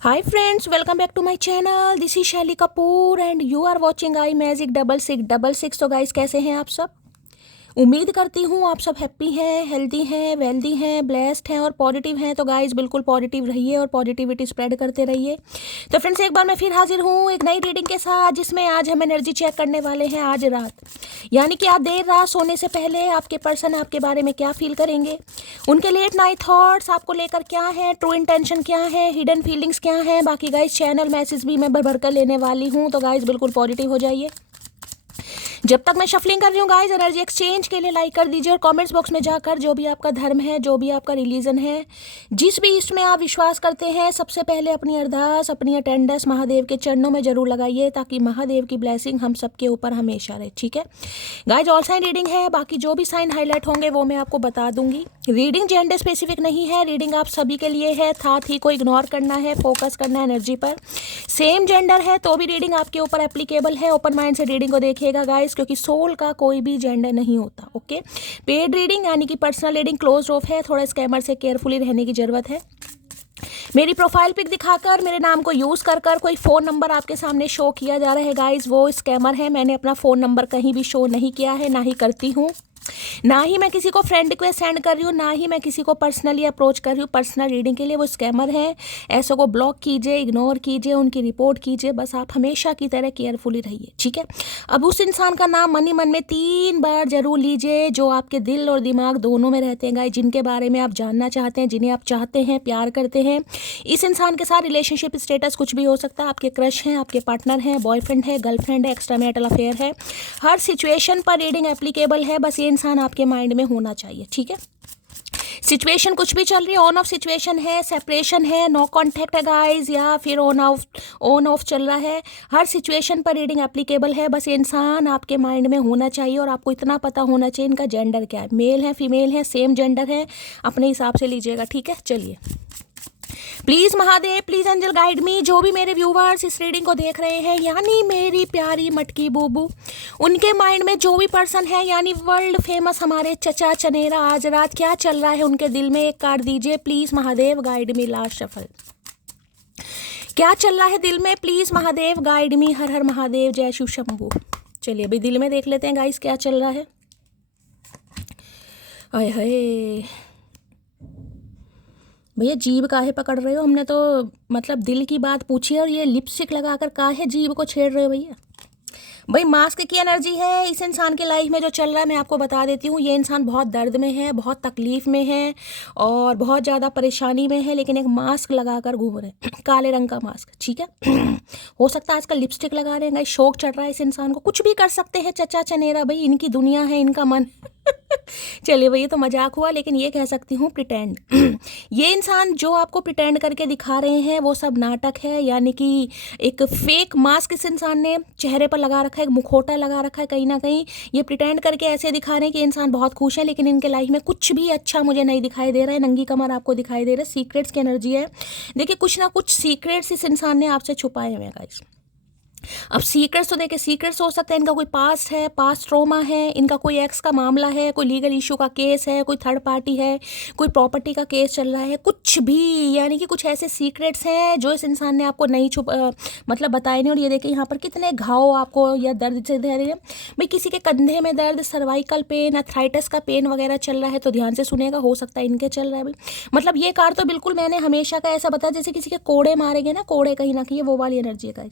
Hi friends, welcome back to my channel. This is Shelly Kapoor and you are watching I magic 6666। तो guys कैसे हैं आप सब? उम्मीद करती हूँ आप सब हैप्पी हैं, हेल्दी हैं, वेल्दी हैं, ब्लेस्ड हैं और पॉजिटिव हैं। तो गाइस बिल्कुल पॉजिटिव रहिए और पॉजिटिविटी स्प्रेड करते रहिए। तो फ्रेंड्स एक बार मैं फिर हाजिर हूँ एक नई रीडिंग के साथ, जिसमें आज हम एनर्जी चेक करने वाले हैं आज रात, यानी कि आज देर रात सोने से पहले आपके पर्सन आपके बारे में क्या फील करेंगे, उनके लेट नाइट थॉट्स आपको लेकर क्या है, ट्रू इंटेंशन क्या है, हिडन फीलिंग्स क्या है। बाकी गाइस चैनल मैसेज भी मैं भर भर कर लेने वाली हूँ। तो गाइस बिल्कुल पॉजिटिव हो जाइए। जब तक मैं शफलिंग कर रही हूँ गाइस, एनर्जी एक्सचेंज के लिए लाइक कर दीजिए और कमेंट्स बॉक्स में जाकर जो भी आपका धर्म है, जो भी आपका रिलीजन है, जिस भी इसमें आप विश्वास करते हैं, सबसे पहले अपनी अरदास, अपनी अटेंडेंस महादेव के चरणों में जरूर लगाइए, ताकि महादेव की ब्लेसिंग हम सबके ऊपर हमेशा रहे। ठीक है गाइस, ऑल साइन रीडिंग है, बाकी जो भी साइन हाईलाइट होंगे वो मैं आपको बता दूंगी। रीडिंग जेंडर स्पेसिफिक नहीं है, रीडिंग आप सभी के लिए है, साथ ही को इग्नोर करना है, फोकस करना है एनर्जी पर। सेम जेंडर है तो भी रीडिंग आपके ऊपर एप्लीकेबल है। ओपन माइंड से रीडिंग को देखिएगा गाइस, क्योंकि सोल का कोई भी जेंडर नहीं होता। ओके, पेड रीडिंग यानी कि पर्सनल रीडिंग क्लोज ऑफ है, थोड़ा स्कैमर से केयरफुली रहने की जरूरत है। मेरी प्रोफाइल पिक दिखाकर मेरे नाम को यूज कर कोई फोन नंबर आपके सामने शो किया जा रहा है गाइस, वो स्कैमर है। मैंने अपना फोन नंबर कहीं भी शो नहीं किया है, ना ही करती हूँ, ना ही मैं किसी को फ्रेंड रिक्वेस्ट सेंड कर रही हूँ, ना ही मैं किसी को पर्सनली अप्रोच कर रही हूँ पर्सनल रीडिंग के लिए। वो स्कैमर है, ऐसे को ब्लॉक कीजिए, इग्नोर कीजिए, उनकी रिपोर्ट कीजिए। बस आप हमेशा की तरह केयरफुली रहिए। ठीक है, अब उस इंसान का नाम मन ही मन में 3 बार जरूर लीजिए, जो आपके दिल और दिमाग दोनों में रहते हैं गाइस, जिनके बारे में आप जानना चाहते हैं, जिन्हें आप चाहते हैं, प्यार करते हैं। इस इंसान के साथ रिलेशनशिप स्टेटस कुछ भी हो सकता है, आपके क्रश हैं, आपके पार्टनर हैं, बॉयफ्रेंड है, गर्लफ्रेंड है, एक्स्ट्रा मैरिटल अफेयर है। हर सिचुएशन पर रीडिंग एप्लीकेबल है, बस ये इंसान आपके माइंड में होना चाहिए। ठीक है, सिचुएशन कुछ भी चल रही है, ऑन ऑफ सिचुएशन है, सेपरेशन है, नो कांटेक्ट है गाइस, या फिर ऑन ऑफ चल रहा है, हर सिचुएशन पर रीडिंग एप्लीकेबल है। बस ये इंसान आपके माइंड में होना चाहिए और आपको इतना पता होना चाहिए इनका जेंडर क्या है, मेल है, फीमेल है, सेम जेंडर है, अपने हिसाब से लीजिएगा। ठीक है, चलिए please Mahadev, please angel guide me. जो भी मेरे व्यूवर्स इस रीडिंग को देख रहे हैं, यानी मेरी प्यारी मटकी बूबू, उनके माइंड में जो भी पर्सन है, यानी वर्ल्ड फेमस हमारे चचा चनेरा, आज रात क्या चल रहा है उनके दिल में, एक कार्ड दीजिए please Mahadev, guide me. Last shuffle, क्या चल रहा है दिल में, प्लीज महादेव गाइड मी। हर हर महादेव, जय शिव शंभू। चलिए अभी दिल में देख लेते हैं गाइस क्या चल रहा है। आय हाय भैया, जीभ काहे पकड़ रहे हो? हमने तो मतलब दिल की बात पूछी और ये लिपस्टिक लगाकर काहे जीभ को छेड़ रहे हो भैया? भाई मास्क की एनर्जी है इस इंसान की लाइफ में जो चल रहा है, मैं आपको बता देती हूँ। ये इंसान बहुत दर्द में है, बहुत तकलीफ में है और बहुत ज़्यादा परेशानी में है, लेकिन एक मास्क लगाकर घूम रहे हैं, काले रंग का मास्क। ठीक है हो सकता है आजकल लिपस्टिक लगा रहे हैं गाइस, शौक चढ़ रहा है इस इंसान को, कुछ भी कर सकते हैं चचा चनेरा, भाई इनकी दुनिया है, इनका मन चलिए भाई ये तो मजाक हुआ, लेकिन ये कह सकती हूँ प्रिटेंड ये इंसान जो आपको प्रिटेंड करके दिखा रहे हैं वो सब नाटक है, यानी कि एक फेक मास्क इस इंसान ने चेहरे पर लगा रखा है, एक मुखौटा लगा रखा है। कहीं ना कहीं ये प्रिटेंड करके ऐसे दिखा रहे हैं कि इंसान बहुत खुश है, लेकिन इनके लाइफ में कुछ भी अच्छा मुझे नहीं दिखाई दे रहा है। नंगी कमर आपको दिखाई दे रहा है, सीक्रेट्स की एनर्जी है। देखिए कुछ ना कुछ सीक्रेट्स इस इंसान ने आपसे छुपाए हुए हैं गाइस। अब सीक्रेट्स तो देखिए, सीक्रेट्स हो सकता है इनका कोई पास्ट है, पास्ट ट्रॉमा है, इनका कोई एक्स का मामला है, कोई लीगल इशू का केस है, कोई थर्ड पार्टी है, कोई प्रॉपर्टी का केस चल रहा है, कुछ भी, यानी कि कुछ ऐसे सीक्रेट्स हैं जो इस इंसान ने आपको नहीं मतलब बताए नहीं। और ये देखिए यहाँ पर कितने घाव आपको या दर्द से दे रहे हैं भाई, किसी के कंधे में दर्द, सर्वाइकल पेन, अर्थराइटिस का पेन वगैरह चल रहा है, तो ध्यान से सुनेगा, हो सकता है इनके चल रहा है भाई। मतलब ये कार्ड तो बिल्कुल मैंने हमेशा का ऐसा बताया जैसे किसी के कोड़े मारेंगे ना, कोड़े कहीं ना कहीं, वो वाली एनर्जी है।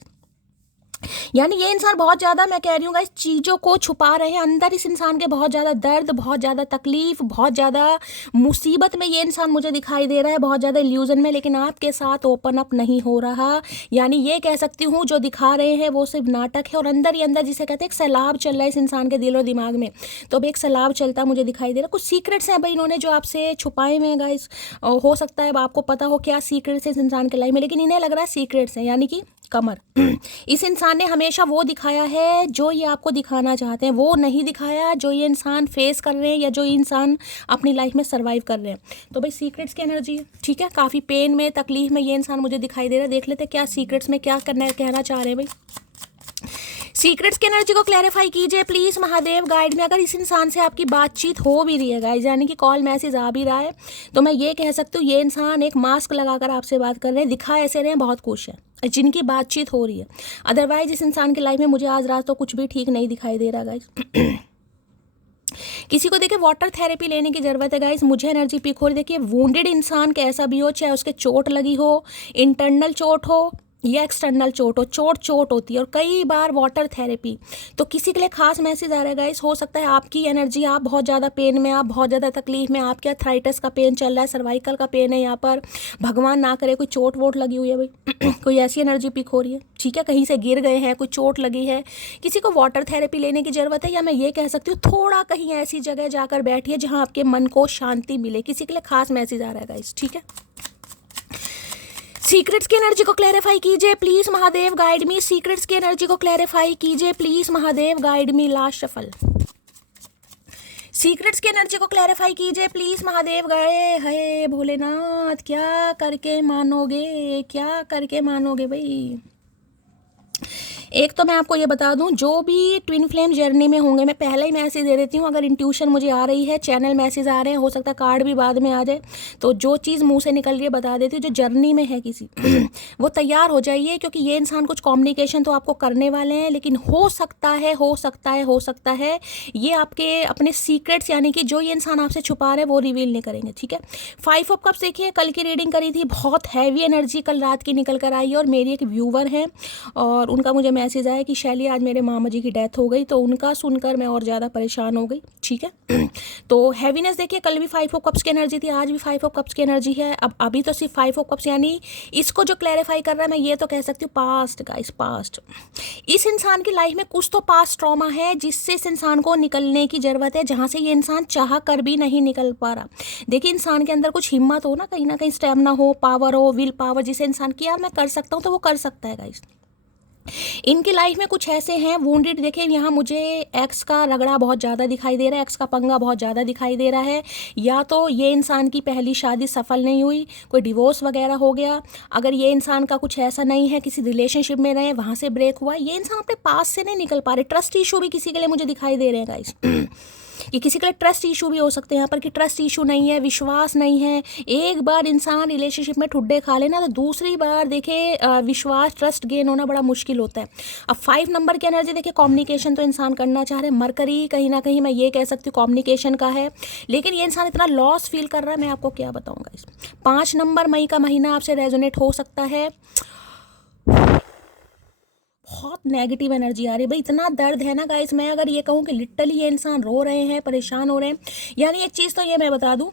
यानी ये इंसान बहुत ज़्यादा, मैं कह रही हूँ गाइस, चीज़ों को छुपा रहे हैं अंदर। इस इंसान के बहुत ज़्यादा दर्द, बहुत ज़्यादा तकलीफ, बहुत ज़्यादा मुसीबत में ये इंसान मुझे दिखाई दे रहा है, बहुत ज़्यादा इल्यूजन में, लेकिन आपके साथ ओपन अप नहीं हो रहा। यानी ये कह सकती हूँ जो दिखा रहे हैं वो सिर्फ नाटक है, और अंदर ही अंदर जिसे कहते हैं एक सैलाब चल रहा है इस इंसान के दिल और दिमाग में। तो अब एक सैलाब चलता मुझे दिखाई दे रहा है। कुछ सीक्रेट्स हैं भाई इन्होंने जो आपसे छुपाए हुए हैं गाइस, हो सकता है अब आपको पता हो क्या सीक्रेट्स है इस इंसान के लाइफ में, लेकिन इन्हें लग रहा है सीक्रेट्स हैं, यानी कि कमर इस इंसान ने हमेशा वो दिखाया है जो ये आपको दिखाना चाहते हैं, वो नहीं दिखाया जो ये इंसान फेस कर रहे हैं या जो इंसान अपनी लाइफ में सर्वाइव कर रहे हैं। तो भाई सीक्रेट्स की एनर्जी है। ठीक है, काफ़ी पेन में, तकलीफ में ये इंसान मुझे दिखाई दे रहा है। देख लेते क्या सीक्रेट्स में क्या करना कहना चाह रहे हैं भाई। सीक्रेट्स की एनर्जी को क्लैरिफाई कीजिए प्लीज महादेव गाइड में। अगर इस इंसान से आपकी बातचीत हो भी रही है गाइज, यानी कि कॉल मैसेज आ भी रहा है, तो मैं ये कह सकती हूँ ये इंसान एक मास्क लगाकर आपसे बात कर रहे हैं, दिखा ऐसे रहे हैं बहुत खुश है जिनकी बातचीत हो रही है। अदरवाइज इस इंसान की लाइफ में मुझे आज रात तो कुछ भी ठीक नहीं दिखाई दे रहा गाइज। किसी को देखिए वाटर थेरेपी लेने की जरूरत है गाइस। मुझे एनर्जी पिक हो रही, देखिए वुंडेड इंसान कैसा भी हो, चाहे उसके चोट लगी हो, इंटरनल चोट हो या एक्सटर्नल चोट हो, चोट होती है और कई बार वाटर थेरेपी। तो किसी के लिए खास मैसेज आ रहा है गाइस, हो सकता है आपकी एनर्जी, आप बहुत ज़्यादा पेन में, आप बहुत ज़्यादा तकलीफ में, आपके अर्थराइटिस का पेन चल रहा है, सर्वाइकल का पेन है यहाँ पर, भगवान ना करे कोई चोट वोट लगी हुई है भाई कोई ऐसी एनर्जी पिक हो रही है, ठीक है, कहीं से गिर गए हैं, कोई चोट लगी है, किसी को वाटर थेरेपी लेने की ज़रूरत है, या मैं ये कह सकती हूँ थोड़ा कहीं ऐसी जगह जाकर बैठिए जहाँ आपके मन को शांति मिले। किसी के लिए खास मैसेज आ रहा है गाइस, ठीक है। सीक्रेट्स की एनर्जी को क्लैरिफाई कीजिए please Mahadev guide me. Secrets की एनर्जी को क्लैरिफाई कीजिए please Mahadev guide me. Last shuffle. Secrets की एनर्जी को क्लैरिफाई कीजिए प्लीज महादेव गए है भोलेनाथ। क्या करके मानोगे, क्या करके मानोगे भाई। एक तो मैं आपको ये बता दूं, जो भी ट्विन फ्लेम जर्नी में होंगे, मैं पहले ही मैसेज दे देती हूँ, अगर इंट्यूशन मुझे आ रही है, चैनल मैसेज आ रहे हैं, हो सकता है कार्ड भी बाद में आ जाए, तो जो चीज़ मुंह से निकल रही है बता देती हूँ। जो जर्नी में है किसी वो तैयार हो जाइए, क्योंकि ये इंसान कुछ कम्युनिकेशन तो आपको करने वाले हैं, लेकिन हो सकता है ये आपके अपने सीक्रेट्स, यानी कि जो ये इंसान आपसे छुपा रहे हैं वो रिवील नहीं करेंगे, ठीक है। 5 ऑफ कप्स देखिए, कल की रीडिंग करी थी, बहुत हैवी एनर्जी कल रात की निकल कर आई है, और मेरी एक व्यूवर है और उनका मुझे मैसेज आया कि शैली आज मेरे मामा जी की डेथ हो गई, तो उनका सुनकर मैं और ज़्यादा परेशान हो गई, ठीक है। तो हैवीनेस देखिए, कल भी 5 ऑफ कप्स की एनर्जी थी, आज भी 5 ऑफ कप्स की एनर्जी है। अब अभी तो सिर्फ 5 ऑफ कप्स, यानी इसको जो क्लैरिफाई कर रहा है, मैं ये तो कह सकती हूँ पास्ट गाइस, पास्ट। इस इंसान की लाइफ में कुछ तो पास्ट ट्रॉमा है जिससे इस इंसान को निकलने की ज़रूरत है, जहाँ से ये इंसान चाह कर भी नहीं निकल पा रहा। देखिए इंसान के अंदर कुछ हिम्मत हो ना कहीं स्टेमिना हो, पावर हो, विल पावर, जिसे इंसान की यार मैं कर सकता हूँ, तो वो कर सकता है गाइस। इनकी लाइफ में कुछ ऐसे हैं वुंडेड। देखिए यहाँ मुझे एक्स का रगड़ा बहुत ज़्यादा दिखाई दे रहा है, एक्स का पंगा बहुत ज़्यादा दिखाई दे रहा है, या तो ये इंसान की पहली शादी सफल नहीं हुई, कोई डिवोर्स वगैरह हो गया। अगर ये इंसान का कुछ ऐसा नहीं है, किसी रिलेशनशिप में रहे, वहाँ से ब्रेक हुआ, ये इंसान अपने पास से नहीं निकल पा रहे। ट्रस्ट इशू भी किसी के लिए मुझे दिखाई दे रहे हैं गाइस कि किसी के लिए ट्रस्ट इशू भी हो सकते हैं यहाँ पर, कि ट्रस्ट इशू नहीं है, विश्वास नहीं है। एक बार इंसान रिलेशनशिप में ठुड्डे खा लेना, तो दूसरी बार देखिए विश्वास, ट्रस्ट गेन होना बड़ा मुश्किल होता है। अब 5 नंबर की एनर्जी देखिए, कम्युनिकेशन तो इंसान करना चाह रहे हैं, मरकरी कहीं ना कहीं मैं ये कह सकती हूँ कम्युनिकेशन का है, लेकिन ये इंसान इतना लॉस फील कर रहा है, मैं आपको क्या बताऊँगा इस। 5 नंबर मई का महीना आपसे रेजोनेट हो सकता है। बहुत नेगेटिव एनर्जी आ रही है भाई, इतना दर्द है ना गाइस। मैं अगर ये कहूँ कि लिटरली ये इंसान रो रहे हैं, परेशान हो रहे हैं, यानी एक चीज़ तो ये मैं बता दूँ,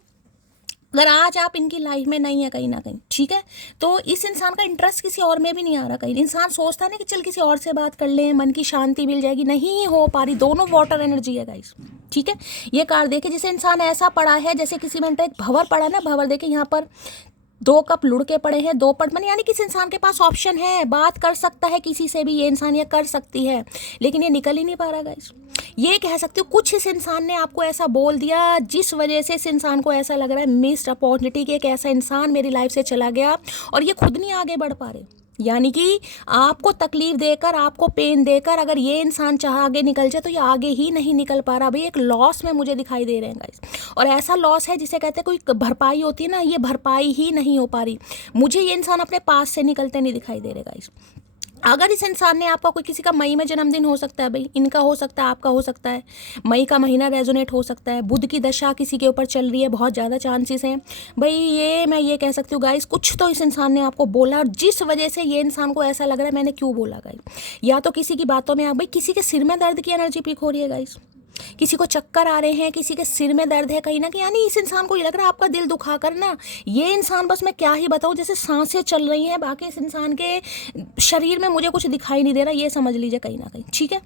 अगर आज आप इनकी लाइफ में नहीं है कहीं ना कहीं, ठीक है, तो इस इंसान का इंटरेस्ट किसी और में भी नहीं आ रहा। कहीं इंसान सोचता है ना कि चल किसी और से बात कर लें, मन की शांति मिल जाएगी, नहीं हो पा रही। दोनों वाटर एनर्जी है गाइस, ठीक है। ये कार्ड देखे जैसे इंसान ऐसा पड़ा है, जैसे किसी में एक भंवर पड़ा ना, भंवर देखे यहाँ पर 2 कप लुढ़के पड़े हैं, 2 पट मन, यानी किसी इंसान के पास ऑप्शन है, बात कर सकता है किसी से भी, ये इंसान ये कर सकती है, लेकिन ये निकल ही नहीं पा रहा गाइस। ये कह सकती हूँ कुछ इस इंसान ने आपको ऐसा बोल दिया जिस वजह से इस इंसान को ऐसा लग रहा है मिस्ड अपॉर्चुनिटी, कि एक ऐसा इंसान मेरी लाइफ से चला गया और ये खुद नहीं आगे बढ़ पा रहे। यानी कि आपको तकलीफ देकर, आपको पेन देकर अगर ये इंसान चाह आगे निकल जाए, तो ये आगे ही नहीं निकल पा रहा भाई। एक लॉस में मुझे दिखाई दे रहे हैं गाइस, और ऐसा लॉस है जिसे कहते हैं कोई भरपाई होती है ना, ये भरपाई ही नहीं हो पा रही। मुझे ये इंसान अपने पास से निकलते नहीं दिखाई दे रहे गाइस। अगर इस इंसान ने आपका, कोई किसी का मई में जन्मदिन हो सकता है भाई, इनका हो सकता है, आपका हो सकता है, मई का महीना रेजोनेट हो सकता है, बुध की दशा किसी के ऊपर चल रही है, बहुत ज़्यादा चांसेस हैं भाई। ये मैं ये कह सकती हूँ गाइस, कुछ तो इस इंसान ने आपको बोला, और जिस वजह से ये इंसान को ऐसा लग रहा है मैंने क्यों बोला गाइस। या तो किसी की बातों में आप, भाई किसी के सिर में दर्द की एनर्जी पिक हो रही है गाइस, किसी को चक्कर आ रहे हैं, किसी के सिर में दर्द है कहीं ना कहीं, यानी इस इंसान को ये लग रहा है आपका दिल दुखा कर ना, ये इंसान बस मैं क्या ही बताऊं, जैसे सांसें चल रही हैं, बाकी इस इंसान के शरीर में मुझे कुछ दिखाई नहीं दे रहा, ये समझ लीजिए कहीं ना कहीं, ठीक है।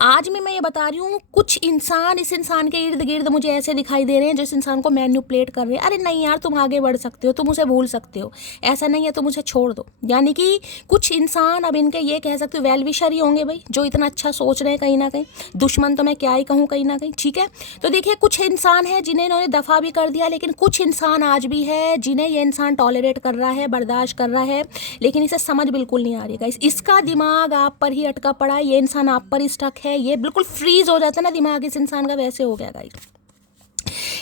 आज मैं ये बता रही हूँ, कुछ इंसान इस इंसान के इर्द गिर्द मुझे ऐसे दिखाई दे रहे हैं जो इस इंसान को मैन्युपुलेट कर रहे हैं। अरे नहीं यार, तुम आगे बढ़ सकते हो, तुम उसे भूल सकते हो, ऐसा नहीं है, तुम उसे छोड़ दो। यानी कि कुछ इंसान अब इनके ये कह सकते हो वेल विशर ही होंगे भाई, जो इतना अच्छा सोच रहे हैं कहीं ना कहीं। दुश्मन तो मैं क्या ही कहूँ कहीं ना कहीं, ठीक है। तो देखिए, कुछ इंसान है जिन्हें इन्होंने दफ़ा भी कर दिया, लेकिन कुछ इंसान आज भी है जिन्हें ये इंसान टॉलरेट कर रहा है, बर्दाश्त कर रहा है, लेकिन इसे समझ बिल्कुल नहीं आ रही गाइस। इसका दिमाग आप पर ही अटका पड़ा है, ये इंसान आप पर स्टक है, ये बिल्कुल फ्रीज हो जाता है ना दिमाग इस इंसान का, वैसे हो गया गाइस।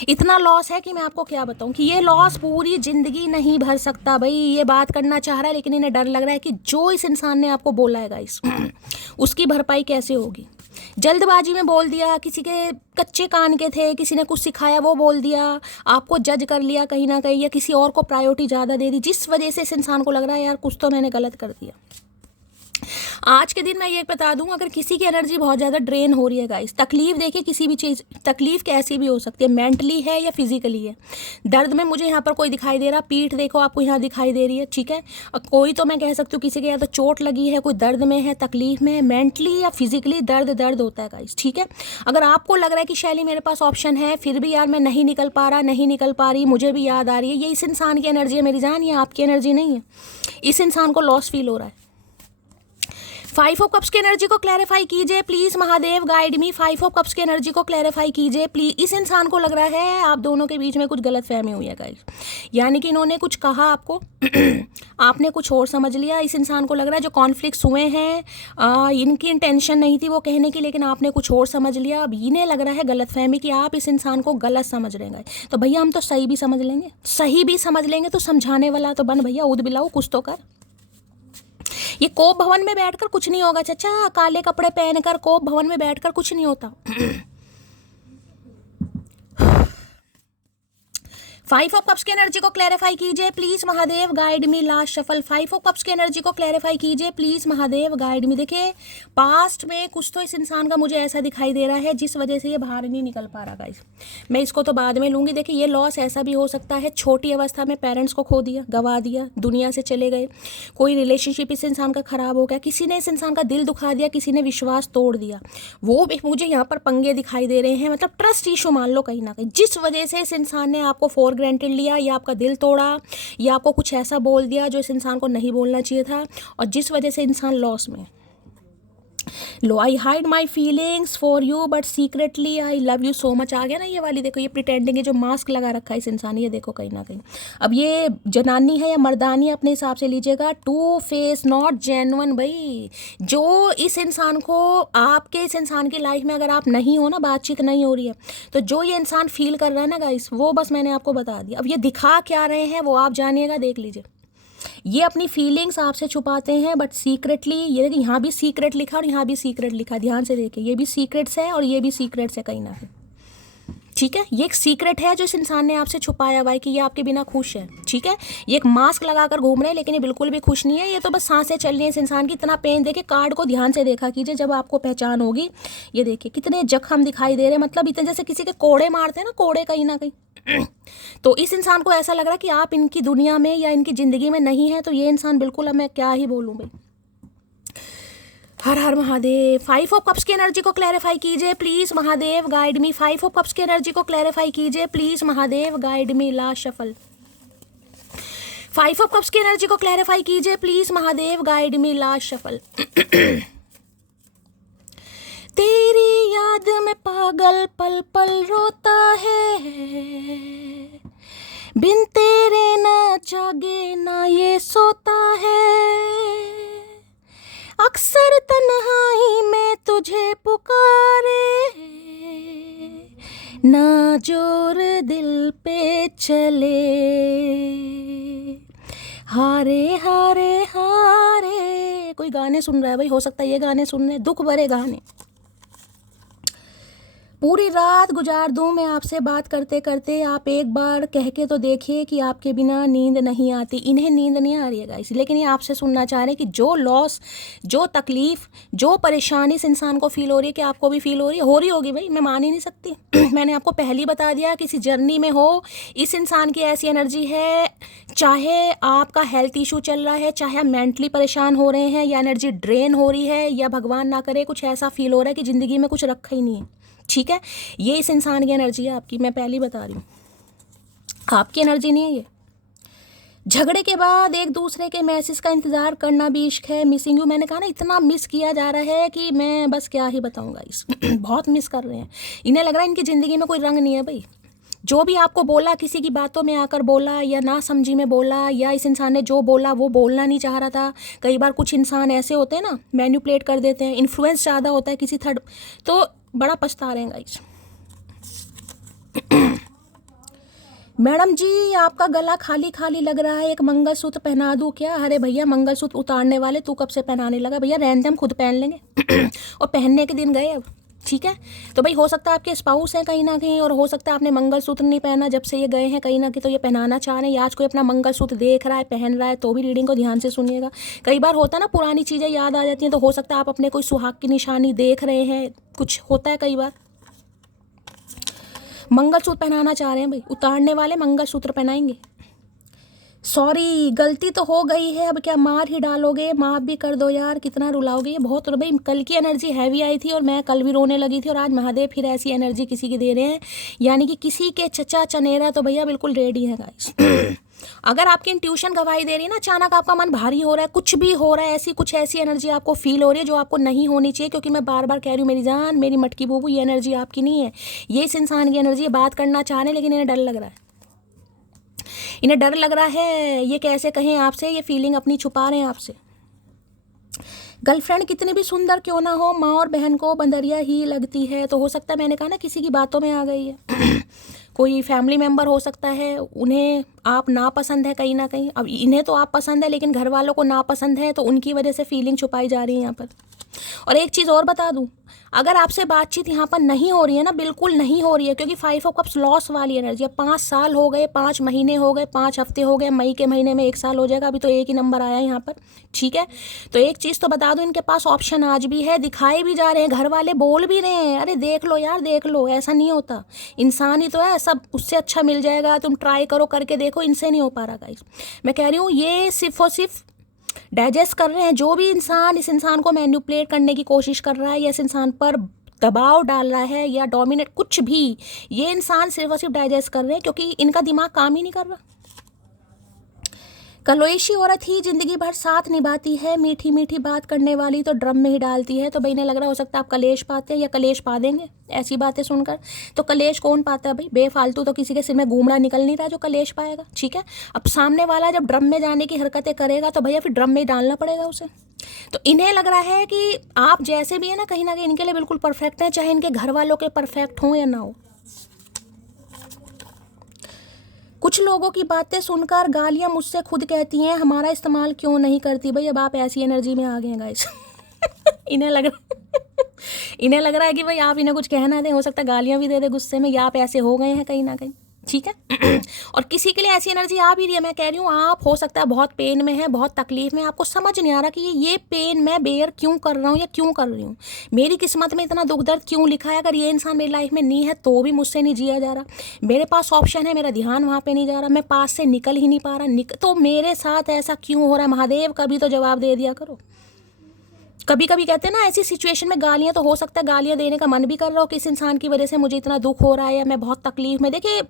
इतना लॉस है कि मैं आपको क्या बताऊं, कि ये लॉस पूरी जिंदगी नहीं भर सकता भाई। ये बात करना चाह रहा है, लेकिन इन्हें डर लग रहा है कि जो इस इंसान ने आपको बोला है गाइस उसकी भरपाई कैसे होगी। जल्दबाजी में बोल दिया, किसी के कच्चे कान के थे, किसी ने कुछ सिखाया वो बोल दिया, आपको जज कर लिया कहीं ना कहीं, या किसी और को प्रायोरिटी ज़्यादा दे दी, जिस वजह से इस इंसान को लग रहा है यार कुछ तो मैंने गलत कर दिया। आज के दिन मैं ये बता दूं, अगर किसी की एनर्जी बहुत ज़्यादा ड्रेन हो रही है गाइस, तकलीफ देखिए किसी भी चीज़, तकलीफ कैसी भी हो सकती है, मेंटली है या फिजिकली है। दर्द में मुझे यहाँ पर कोई दिखाई दे रहा, पीठ देखो आपको यहाँ दिखाई दे रही है, ठीक है। और कोई तो मैं कह सकती हूँ किसी के या तो चोट लगी है, कोई दर्द में है, तकलीफ में है, मेंटली या फिजिकली दर्द होता है गाइस, ठीक है। अगर आपको लग रहा है कि शैली मेरे पास ऑप्शन है, फिर भी यार मैं नहीं निकल पा रहा, नहीं निकल पा रही, मुझे भी याद आ रही है, ये इस इंसान की एनर्जी है मेरी जान, ये आपकी एनर्जी नहीं है। इस इंसान को लॉस फील हो रहा है। 5 ऑफ कप्स की एनर्जी को क्लैरिफाई कीजिए please, Mahadev guide me. 5 of cups की एनर्जी को क्लैरिफाई कीजिए प्लीज। इस इंसान को लग रहा है आप दोनों के बीच में कुछ गलत फहमी हुई है गाइस, यानी कि इन्होंने कुछ कहा आपको आपने कुछ और समझ लिया। इस इंसान को लग रहा है जो कॉन्फ्लिक्ट्स हुए हैं इनकी इंटेंशन नहीं थी वो कहने की, लेकिन आपने कुछ और समझ लिया। अब इन्हें लग रहा है गलत फहमी कि आप इस इंसान को गलत समझ रहे हैं। तो भैया हम तो सही भी समझ लेंगे, सही भी समझ लेंगे, तो समझाने वाला तो बन भैया, उद बिलाओ कुछ तो कर। ये कोप भवन में बैठकर कुछ नहीं होगा चाचा, काले कपड़े पहनकर कोप भवन में बैठकर कुछ नहीं होता। 5 ऑफ कप्स की एनर्जी को क्लैरिफाई कीजिए please, Mahadev guide me. Last shuffle. 5 of cups की एनर्जी को क्लैरिफाई कीजिए प्लीज, महादेव गाइड मी। देखिए, पास्ट में कुछ तो इस इंसान का मुझे ऐसा दिखाई दे रहा है जिस वजह से ये बाहर नहीं निकल पा रहा गाइस। मैं इसको तो बाद में लूँगी। देखिए, ये लॉस ऐसा भी हो सकता है, छोटी अवस्था में पेरेंट्स को खो दिया, गवा दिया, दुनिया से चले गए, कोई रिलेशनशिप इस इंसान का खराब हो गया, किसी ने इस इंसान का दिल दुखा दिया, किसी ने विश्वास तोड़ दिया, वो भी मुझे यहाँ पर पंगे दिखाई दे रहे हैं। मतलब ट्रस्ट इशू मान लो कहीं ना कहीं, जिस वजह से इस इंसान ने आपको फॉर ग्रांटेड लिया, या आपका दिल तोड़ा, या आपको कुछ ऐसा बोल दिया जो इस इंसान को नहीं बोलना चाहिए था, और जिस वजह से इंसान लॉस में। लो, I hide my feelings for you but secretly I love you so much. आ गया ना ये वाली, देखो ये प्रिटेंडिंग है, जो मास्क लगा रखा है इस इंसान ने, ये देखो कहीं ना कहीं। अब ये जनानी है या मर्दानी है अपने हिसाब से लीजिएगा, टू फेस नॉट जेन्युइन भाई। जो इस इंसान को, आपके इस इंसान की लाइफ में अगर आप नहीं हो ना, बातचीत नहीं हो रही है, तो जो ये इंसान फील कर रहा है ना गाइस, वो बस मैंने आपको बता दिया। अब ये दिखा क्या रहे हैं वो आप जानिएगा, देख लीजिए। ये अपनी फीलिंग्स आपसे छुपाते हैं बट सीक्रेटली, ये देखिए यहाँ भी सीक्रेट लिखा और यहाँ भी सीक्रेट लिखा, ध्यान से देखिए, ये भी सीक्रेट्स है और ये भी सीक्रेट्स है कहीं ना कहीं, ठीक है। ये एक सीक्रेट है जो इस इंसान ने आपसे छुपाया हुआ है कि ये आपके बिना खुश है, ठीक है। ये एक मास्क लगाकर घूम रहे हैं लेकिन ये बिल्कुल भी खुश नहीं है, ये तो बस सांसें चल रही हैं इस इंसान की। इतना पेन देखिए, कार्ड को ध्यान से देखा कीजिए जब आपको पहचान होगी। ये देखिए कितने जख्म दिखाई दे रहे हैं, मतलब इतने जैसे किसी के कोड़े मारते हैं ना, कोड़े कहीं ना कहीं। तो इस इंसान को ऐसा लग रहा है कि आप इनकी दुनिया में या इनकी ज़िंदगी में नहीं है। तो ये इंसान बिल्कुल, अब मैं क्या ही बोलूँ भाई। हर हर महादेव। 5 ऑफ कप्स की एनर्जी को क्लैरिफाई कीजिए please, Mahadev guide me. 5 of cups की एनर्जी को क्लैरिफाई कीजिए please, Mahadev guide me. Last shuffle. 5 of cups की एनर्जी को क्लैरिफाई कीजिए please, Mahadev guide me. Last shuffle. तेरी याद में पागल पल पल रोता है, बिन तेरे ना जागे ना ये सोता है, अक्सर तन्हाई में तुझे पुकारे, ना जोर दिल पे चले, हारे हारे हारे। कोई गाने सुन रहा है भाई, हो सकता है ये गाने सुन रहे, दुख भरे गाने। पूरी रात गुजार दूं मैं आपसे बात करते करते, आप एक बार कह के तो देखिए कि आपके बिना नींद नहीं आती। इन्हें नींद नहीं आ रही है गाइस, लेकिन ये आपसे सुनना चाह रहे हैं कि जो लॉस, जो तकलीफ़, जो परेशानी इस इंसान को फील हो रही है, कि आपको भी फील हो रही होगी भाई, मैं मान ही नहीं सकती। मैंने आपको पहले ही बता दिया, किसी जर्नी में हो, इस इंसान की ऐसी एनर्जी है, चाहे आपका हेल्थ इशू चल रहा है, चाहे आप मेंटली परेशान हो रहे हैं, या एनर्जी ड्रेन हो रही है, या भगवान ना करे कुछ ऐसा फील हो रहा है कि ज़िंदगी में कुछ रखा ही नहीं है, ठीक है। ये इस इंसान की एनर्जी है आपकी, मैं पहले ही बता रही हूँ, आपकी एनर्जी नहीं है ये। झगड़े के बाद एक दूसरे के मैसेज का इंतज़ार करना भी इश्क है। मिसिंग यू, मैंने कहा ना, इतना मिस किया जा रहा है कि मैं बस क्या ही बताऊँगा इस बहुत मिस कर रहे हैं। इन्हें लग रहा है इनकी ज़िंदगी में कोई रंग नहीं है भाई। जो भी आपको बोला, किसी की बातों में आकर बोला, या ना समझी में बोला, या इस इंसान ने जो बोला वो बोलना नहीं चाह रहा था। कई बार कुछ इंसान ऐसे होते हैं ना, मैनिपुलेट कर देते हैं, इन्फ्लुएंस ज़्यादा होता है किसी थर्ड, तो बड़ा पछता रहे हैं गाइस। मैडम जी, आपका गला खाली खाली लग रहा है, एक मंगलसूत्र पहना दूं क्या? अरे भैया, मंगलसूत्र उतारने वाले तू कब से पहनाने लगा? भैया रहने दे, हम खुद पहन लेंगे। और पहनने के दिन गए अब, ठीक है। तो भाई हो सकता है आपके स्पाउस हैं कहीं ना कहीं, और हो सकता है आपने मंगलसूत्र नहीं पहना जब से ये गए हैं कहीं ना कहीं, तो ये पहनाना चाह रहे हैं। या आज कोई अपना मंगलसूत्र देख रहा है, पहन रहा है, तो भी रीडिंग को ध्यान से सुनिएगा। कई बार होता है ना, पुरानी चीज़ें याद आ जाती हैं, तो हो सकता है आप अपने कोई सुहाग की निशानी देख रहे हैं, कुछ होता है कई बार। मंगलसूत्र पहनाना चाह रहे हैं भाई, उतारने वाले मंगलसूत्र पहनाएंगे। सॉरी, गलती तो हो गई है, अब क्या मार ही डालोगे? माफ़ भी कर दो यार, कितना रुलाओगे? ये बहुत भाई, कल की एनर्जी हैवी आई थी और मैं कल भी रोने लगी थी, और आज महादेव फिर ऐसी एनर्जी किसी की दे रहे हैं, यानी कि किसी के चचा चनेरा तो भैया बिल्कुल रेडी है गाइस। अगर आपकी इंट्यूशन गवाही दे रही है ना, अचानक आपका मन भारी हो रहा है, कुछ भी हो रहा है, ऐसी एनर्जी आपको फील हो रही है जो आपको नहीं होनी चाहिए, क्योंकि मैं बार बार कह रही हूँ मेरी जान, मेरी मटकी बूबू, ये एनर्जी आपकी नहीं है, ये इस इंसान की एनर्जी है। बात करना चाह रहे हैं लेकिन इन्हें डर लग रहा है, इन्हें डर लग रहा है, ये कैसे कहें आपसे, ये फीलिंग अपनी छुपा रहे हैं आपसे। गर्लफ्रेंड कितनी भी सुंदर क्यों ना हो, माँ और बहन को बंदरिया ही लगती है। तो हो सकता है, मैंने कहा ना, किसी की बातों में आ गई है। कोई फैमिली मेम्बर हो सकता है, उन्हें आप नापसंद है कहीं ना कहीं। अब इन्हें तो आप पसंद है, लेकिन घर वालों को नापसंद है, तो उनकी वजह से फीलिंग छुपाई जा रही है यहाँ पर। और एक चीज़ और बता दूं, अगर आपसे बातचीत यहाँ पर नहीं हो रही है ना, बिल्कुल नहीं हो रही है, क्योंकि 5 ऑफ कप्स लॉस वाली एनर्जी है। 5 साल हो गए, 5 महीने हो गए, 5 हफ्ते हो गए, मई के महीने में 1 साल हो जाएगा, अभी तो एक ही नंबर आया है यहाँ पर, ठीक है। तो एक चीज़ तो बता दूं, इनके पास ऑप्शन आज भी है, दिखाए भी जा रहे हैं, घर वाले बोल भी रहे हैं, अरे देख लो यार, देख लो, ऐसा नहीं होता, इंसान ही तो है, सब उससे अच्छा मिल जाएगा, तुम ट्राई करो, करके देखो, इनसे नहीं हो पा रहा गाइस। मैं कह रही हूँ, ये सिर्फ और सिर्फ डाइजेस्ट कर रहे हैं। जो भी इंसान इस इंसान को मैनिपुलेट करने की कोशिश कर रहा है, या इस इंसान पर दबाव डाल रहा है, या डोमिनेट, कुछ भी, ये इंसान सिर्फ और सिर्फ डाइजेस्ट कर रहे हैं, क्योंकि इनका दिमाग काम ही नहीं कर रहा। कलोईशी औरत ही जिंदगी भर साथ निभाती है, मीठी मीठी बात करने वाली तो ड्रम में ही डालती है। तो भाई ने लग रहा, हो सकता है आप कलेश पाते हैं, या कलेश पा देंगे ऐसी बातें सुनकर। तो कलेश कौन पाता है भाई? बेफालतू तो किसी के सिर में घूमड़ा निकल नहीं रहा जो कलेश पाएगा, ठीक है। अब सामने वाला जब ड्रम में जाने की हरकतें करेगा, तो भैया फिर ड्रम में ही डालना पड़ेगा उसे। तो इन्हें लग रहा है कि आप जैसे भी है ना, कहीं ना कहीं इनके लिए बिल्कुल परफेक्ट है, चाहे इनके घर वालों के परफेक्ट हों या ना हो। कुछ लोगों की बातें सुनकर गालियां मुझसे खुद कहती हैं, हमारा इस्तेमाल क्यों नहीं करती? भाई अब आप ऐसी एनर्जी में आ गए हैं गाइस। इन्हें लग रहा इन्हें लग रहा है कि भाई आप इन्हें कुछ कहना दें, हो सकता है गालियां भी दे दे गुस्से में, या आप ऐसे हो गए हैं कहीं ना कहीं, ठीक है। और किसी के लिए ऐसी एनर्जी आ भी रही है, मैं कह रही हूँ, आप हो सकता है बहुत पेन में है, बहुत तकलीफ में, आपको समझ नहीं आ रहा कि ये पेन मैं बेयर क्यों कर रहा हूँ, या क्यों कर रही हूँ, मेरी किस्मत में इतना दुख दर्द क्यों लिखा है। अगर ये इंसान मेरी लाइफ में नहीं है तो भी मुझसे नहीं जिया जा रहा, मेरे पास ऑप्शन है, मेरा ध्यान वहाँ पर नहीं जा रहा, मैं पास से निकल ही नहीं पा रहा, तो मेरे साथ ऐसा क्यों हो रहा है? महादेव कभी तो जवाब दे दिया करो। कभी कभी कहते हैं ना, ऐसी सिचुएशन में गालियां, तो हो सकता है गालियां देने का मन भी कर रहा हो कि इस इंसान की वजह से मुझे इतना दुख हो रहा है, या मैं बहुत तकलीफ में। देखिए,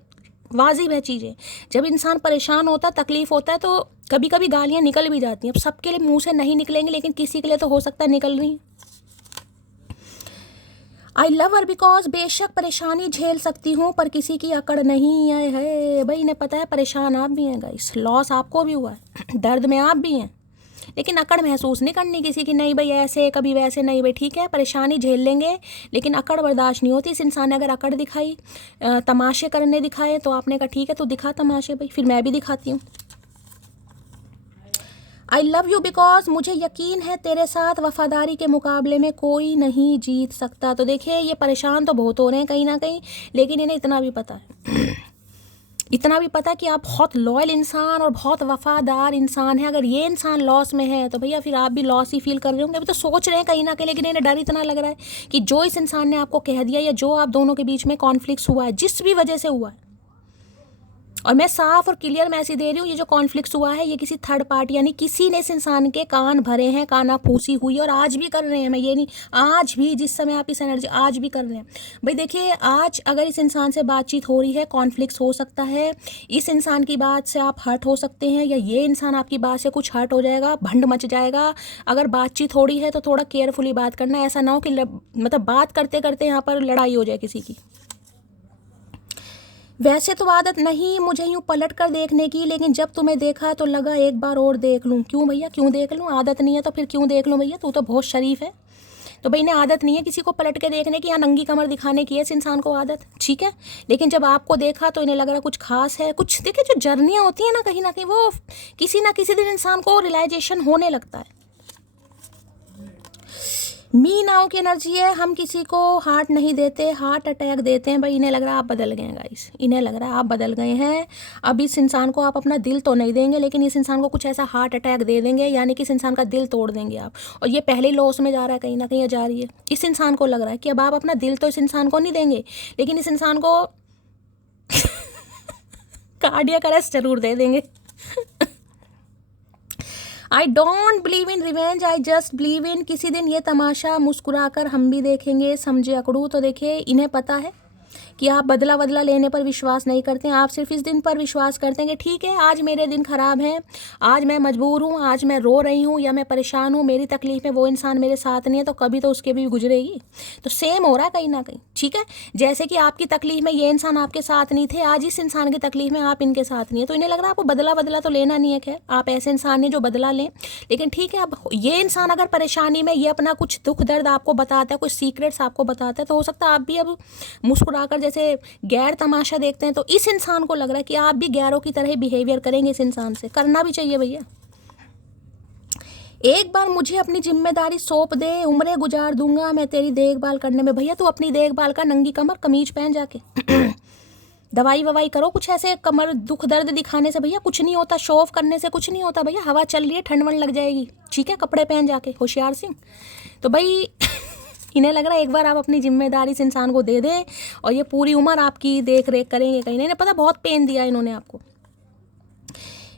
वाजिब है चीज़ें, जब इंसान परेशान होता है, तकलीफ होता है, तो कभी कभी गालियां निकल भी जाती हैं। अब सबके लिए मुंह से नहीं निकलेंगी, लेकिन किसी के लिए तो हो सकता है निकल रही। आई लव हर बिकॉज, बेशक परेशानी झेल सकती हूँ पर किसी की अकड़ नहीं आए है। भाई इन्हें पता है परेशान आप भी हैं गाइस, लॉस आपको भी हुआ है, दर्द में आप भी हैं, लेकिन अकड़ महसूस नहीं करनी किसी की, नहीं भाई ऐसे कभी वैसे, नहीं भाई ठीक है, परेशानी झेल लेंगे, लेकिन अकड़ बर्दाश्त नहीं होती। इस इंसान ने अगर अकड़ दिखाई, तमाशे करने दिखाए, तो आपने कहा ठीक है तो दिखा तमाशे भाई, फिर मैं भी दिखाती हूँ। आई लव यू बिकॉज मुझे यकीन है तेरे साथ वफादारी के मुकाबले में कोई नहीं जीत सकता। तो देखिए ये परेशान तो बहुत हो रहे हैं कहीं ना कहीं, लेकिन इन्हें इतना भी पता है इतना भी पता कि आप बहुत लॉयल इंसान और बहुत वफादार इंसान हैं। अगर ये इंसान लॉस में है तो भैया फिर आप भी लॉस ही फील कर रहे होंगे। अभी तो सोच रहे हैं कहीं ना कहीं, लेकिन इन्हें डर इतना लग रहा है कि जो इस इंसान ने आपको कह दिया या जो आप दोनों के बीच में कॉन्फ्लिक्ट हुआ है, जिस भी वजह से हुआ है, और मैं साफ और क्लियर मैसेज दे रही हूँ, ये जो कॉन्फ्लिक्ट हुआ है ये किसी थर्ड पार्टी यानी किसी ने इस इंसान के कान भरे हैं, कानाफूसी हुई, और आज भी कर रहे हैं। मैं ये नहीं, आज भी जिस समय आप इस एनर्जी आज भी कर रहे हैं। भाई देखिए, आज अगर इस इंसान से बातचीत हो रही है, कॉन्फ्लिक्ट हो सकता है, इस इंसान की बात से आप हर्ट हो सकते हैं, या ये इंसान आपकी बात से कुछ हर्ट हो जाएगा, भंड मच जाएगा। अगर बातचीत हो रही है तो थोड़ा केयरफुली बात करना, ऐसा ना हो कि मतलब बात करते करते यहाँ पर लड़ाई हो जाए किसी की। वैसे तो आदत नहीं मुझे यूँ पलट कर देखने की, लेकिन जब तुम्हें देखा तो लगा एक बार और देख लूँ। क्यों भैया, क्यों देख लूँ? आदत नहीं है तो फिर क्यों देख लूँ भैया? तू तो बहुत शरीफ है। तो भाई इन्हें आदत नहीं है किसी को पलट के देखने की या नंगी कमर दिखाने की है इस इंसान को आदत, ठीक है। लेकिन जब आपको देखा तो इन्हें लग रहा कुछ खास है। कुछ देखिए, जो जर्नियाँ होती हैं ना कहीं वो किसी ना किसी दिन इंसान को रियलाइजेशन होने लगता है। मी नाउ की एनर्जी है, हम किसी को हार्ट नहीं देते, हार्ट अटैक देते हैं। भाई इन्हें लग रहा है आप बदल गए हैं गाइस, इन्हें लग रहा है आप बदल गए हैं। अब इस इंसान को आप अपना दिल तो नहीं देंगे, लेकिन इस इंसान को कुछ ऐसा हार्ट अटैक दे देंगे, यानी कि इस इंसान का दिल तोड़ देंगे आप। और ये पहले लॉस में जा रहा है कहीं ना कहीं, जा रही है। इस इंसान को लग रहा है कि अब आप अपना दिल तो इस इंसान को नहीं देंगे, लेकिन इस इंसान को कार्डियक अरेस्ट जरूर दे देंगे। I don't believe in revenge, I just believe in किसी दिन ये तमाशा मुस्कुराकर हम भी देखेंगे, समझे अकड़ू। तो देखिए, इन्हें पता है कि आप बदला बदला लेने पर विश्वास नहीं करते हैं, आप सिर्फ इस दिन पर विश्वास करते हैं कि ठीक है, आज मेरे दिन ख़राब हैं, आज मैं मजबूर हूँ, आज मैं रो रही हूँ या मैं परेशान हूँ, मेरी तकलीफ में वो इंसान मेरे साथ नहीं है, तो कभी तो उसके भी गुजरेगी। तो सेम हो रहा है कहीं ना कहीं, ठीक है। जैसे कि आपकी तकलीफ में ये इंसान आपके साथ नहीं थे, आज इस इंसान की तकलीफ में आप इनके साथ नहीं है, तो इन्हें लग रहा है आपको बदला बदला तो लेना नहीं है। खैर, आप ऐसे इंसान हैं जो बदला लें, लेकिन ठीक है, अब ये इंसान अगर परेशानी में ये अपना कुछ दुख दर्द आपको बताता है, कुछ सीक्रेट्स आपको बताता है, तो हो सकता है आप भी अब मुस्कुराकर जैसे गैर तमाशा देखते हैं, तो इस इंसान को लग रहा है कि आप भी गैरों की तरह बिहेवियर करेंगे इस इंसान से। करना भी चाहिए भैया। एक बार मुझे अपनी जिम्मेदारी सौंप दे, उम्रें गुजार दूंगा मैं तेरी देखभाल करने में। भैया तू अपनी देखभाल का, नंगी कमर कमीज पहन जाके दवाई ववाई करो। कुछ ऐसे कमर दुख दर्द दिखाने से भैया कुछ नहीं होता, शो ऑफ करने से कुछ नहीं होता भैया। हवा चल रही है, ठंड वंड लग जाएगी, ठीक है, कपड़े पहन जाके, होशियार सिंह। तो भाई इन्हें लग रहा है एक बार आप अपनी जिम्मेदारी इस इंसान को दे दें और ये पूरी उम्र आपकी देख रेख करेंगे। कहीं नहीं पता, बहुत पेन दिया इन्होंने आपको।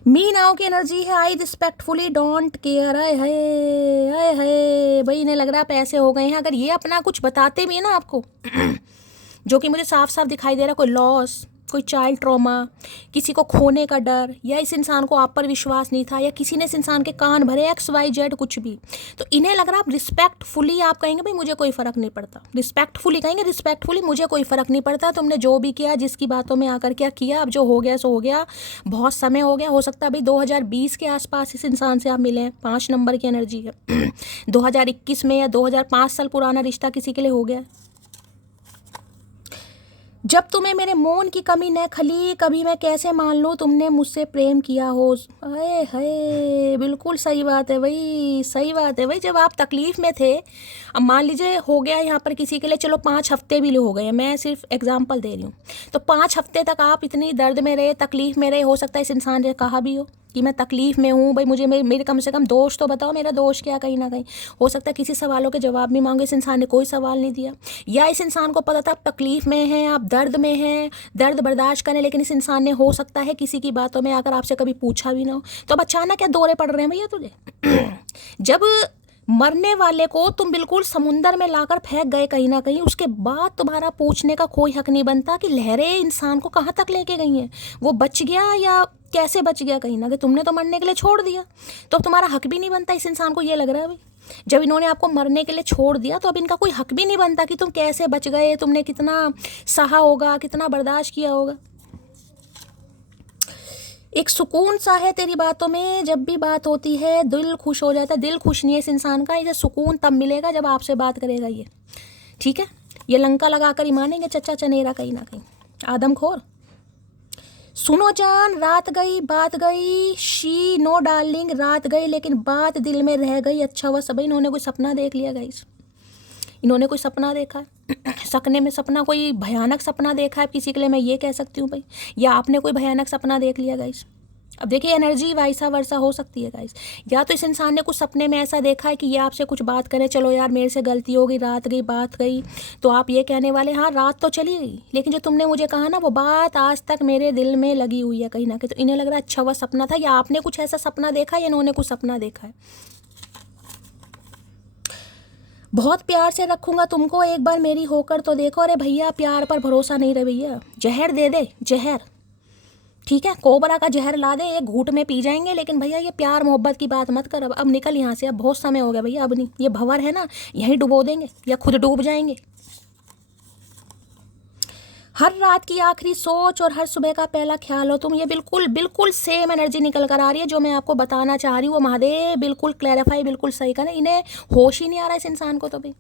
मी नाउ की एनर्जी है, आई रिस्पेक्टफुली डोंट केयर। आए है भाई, इन्हें लग रहा है आप ऐसे हो गए हैं। अगर ये अपना कुछ बताते भी है ना आपको जो कि मुझे साफ साफ दिखाई दे रहा है, कोई लॉस, कोई चाइल्ड ट्रॉमा, किसी को खोने का डर, या इस इंसान को आप पर विश्वास नहीं था, या किसी ने इस इंसान के कान भरे, XYZ कुछ भी, तो इन्हें लग रहा है आप रिस्पेक्टफुली आप कहेंगे भाई मुझे कोई फ़र्क नहीं पड़ता। रिस्पेक्टफुली कहेंगे, रिस्पेक्टफुली मुझे कोई फ़र्क नहीं पड़ता, तुमने जो भी किया, जिसकी बातों में आकर क्या किया, अब जो हो गया सो हो गया, बहुत समय हो गया। हो सकता है भाई 2020 के आसपास इस इंसान से आप मिले हैं, 5 नंबर की एनर्जी है 2021 में या 2005 साल पुराना रिश्ता किसी के लिए हो गया। जब तुम्हें मेरे मौन की कमी न खली, कभी मैं कैसे मान लूँ तुमने मुझसे प्रेम किया हो। हाय हाय, बिल्कुल सही बात है भाई, सही बात है भाई। जब आप तकलीफ़ में थे, अब मान लीजिए हो गया यहाँ पर किसी के लिए, चलो 5 हफ्ते भी हो गए, मैं सिर्फ एग्जांपल दे रही हूँ, तो 5 हफ्ते तक आप इतनी दर्द में रहे, तकलीफ़ में रहे। हो सकता है इस इंसान ने कहा भी हो कि मैं तकलीफ़ में हूँ भाई, मुझे मेरे कम से कम दोष तो बताओ, मेरा दोष क्या। कहीं ना कहीं हो सकता है किसी सवालों के जवाब भी मांगे, इस इंसान ने कोई सवाल नहीं दिया, या इस इंसान को पता था आप तकलीफ़ में हैं, आप दर्द में हैं, दर्द बर्दाश्त करें, लेकिन इस इंसान ने हो सकता है किसी की बातों में आकर आपसे कभी पूछा भी ना हो। तो अब अचानक क्या दौरे पड़ रहे हैं भैया तुझे जब मरने वाले को तुम बिल्कुल समुंदर में लाकर फेंक गए कहीं ना कहीं, उसके बाद तुम्हारा पूछने का कोई हक नहीं बनता कि लहरें इंसान को कहाँ तक लेके गई हैं, वो बच गया या कैसे बच गया। कहीं ना कहीं तुमने तो मरने के लिए छोड़ दिया, तो अब तुम्हारा हक भी नहीं बनता। इस इंसान को ये लग रहा है भाई, जब इन्होंने आपको मरने के लिए छोड़ दिया तो अब इनका कोई हक भी नहीं बनता कि तुम कैसे बच गए, तुमने कितना सहा होगा, कितना बर्दाश्त किया होगा। एक सुकून सा है तेरी बातों में, जब भी बात होती है दिल खुश हो जाता है। दिल खुश नहीं है इस इंसान का, इसे सुकून तब मिलेगा जब आपसे बात करेगा ये, ठीक है। ये लंका लगा कर ही मानेंगे चच्चा चनेरा कहीं ना कहीं, आदमखोर। सुनो जान, रात गई बात गई, शी नो डार्लिंग, रात गई लेकिन बात दिल में रह गई। अच्छा हुआ सब इन्होंने कोई सपना देख लिया गाइस, इन्होंने कोई सपना देखा है। सपने में सपना, कोई भयानक सपना देखा है किसी के लिए, मैं ये कह सकती हूँ भाई, या आपने कोई भयानक सपना देख लिया गाइस। अब देखिए एनर्जी वैसा वर्षा हो सकती है गाइस, या तो इस इंसान ने कुछ सपने में ऐसा देखा है कि ये आपसे कुछ बात करे, चलो यार मेरे से गलती हो गई, रात गई बात गई, तो आप ये कहने वाले हाँ रात तो चली गई लेकिन जो तुमने मुझे कहा ना वो बात आज तक मेरे दिल में लगी हुई है कहीं ना कहीं। तो इन्हें लग रहा है अच्छा हुआ सपना था, या आपने कुछ ऐसा सपना देखा या इन्होंने कुछ सपना देखा है। बहुत प्यार से रखूंगा तुमको, एक बार मेरी होकर तो देखो। अरे भैया प्यार पर भरोसा नहीं रहे भैया, जहर दे दे जहर, ठीक है, कोबरा का जहर ला दे, एक घूंट में पी जाएंगे, लेकिन भैया ये प्यार मोहब्बत की बात मत कर। अब निकल यहाँ से, अब बहुत समय हो गया भैया, अब नहीं, ये भंवर है ना यहीं डुबो देंगे या खुद डूब जाएंगे। हर रात की आखिरी सोच और हर सुबह का पहला ख्याल हो तुम, ये बिल्कुल बिल्कुल सेम एनर्जी निकल कर आ रही है जो मैं आपको बताना चाह रही हूँ। वो महादेव बिल्कुल क्लैरिफाई, बिल्कुल सही करें, इन्हें होश ही नहीं आ रहा है इस इंसान को। तो भाई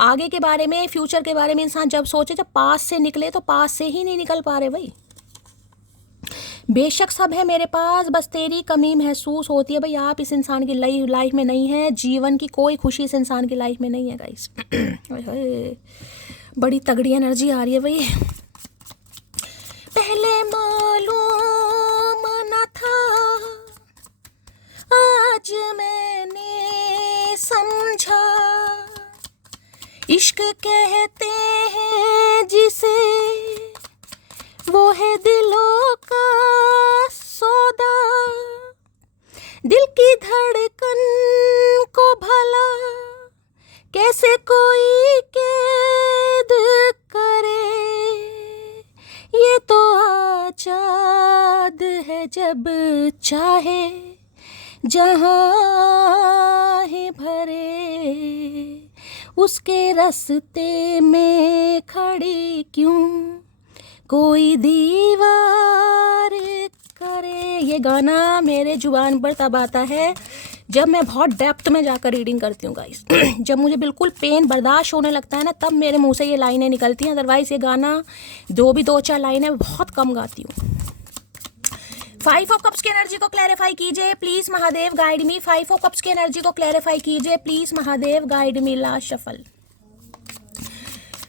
आगे के बारे में, फ्यूचर के बारे में इंसान जब सोचे, जब पास से निकले तो पास से ही नहीं निकल पा रहे भाई। बेशक सब है मेरे पास, बस तेरी कमी महसूस होती है। भाई आप इस इंसान की लाइफ में नहीं है, जीवन की कोई खुशी इस इंसान की लाइफ में नहीं है गाइस। बड़ी तगड़ी एनर्जी आ रही है भाई। पहले मालूम न था, आज मैंने समझा, इश्क कहते हैं जिसे, वो है दिलों का सौदा, दिल की धड़कन को भला कैसे कोई कैद करे, ये तो आजाद है जब चाहे जहाँ है भरे, उसके रास्ते में खड़ी क्यों कोई दीवार करे। ये गाना मेरे जुबान पर तब आता है जब मैं बहुत डेप्थ में जाकर रीडिंग करती हूँ गाइस। जब मुझे बिल्कुल पेन बर्दाश्त होने लगता है ना, तब मेरे मुंह से ये लाइनें निकलती हैं। अदरवाइज़ ये गाना दो चार लाइनें बहुत कम गाती हूँ। 5 ऑफ कप्स की एनर्जी को क्लैरिफाई कीजिए please Mahadev, guide me. 5 of cups की एनर्जी को क्लैरिफाई कीजिए please Mahadev, guide me. Last shuffle.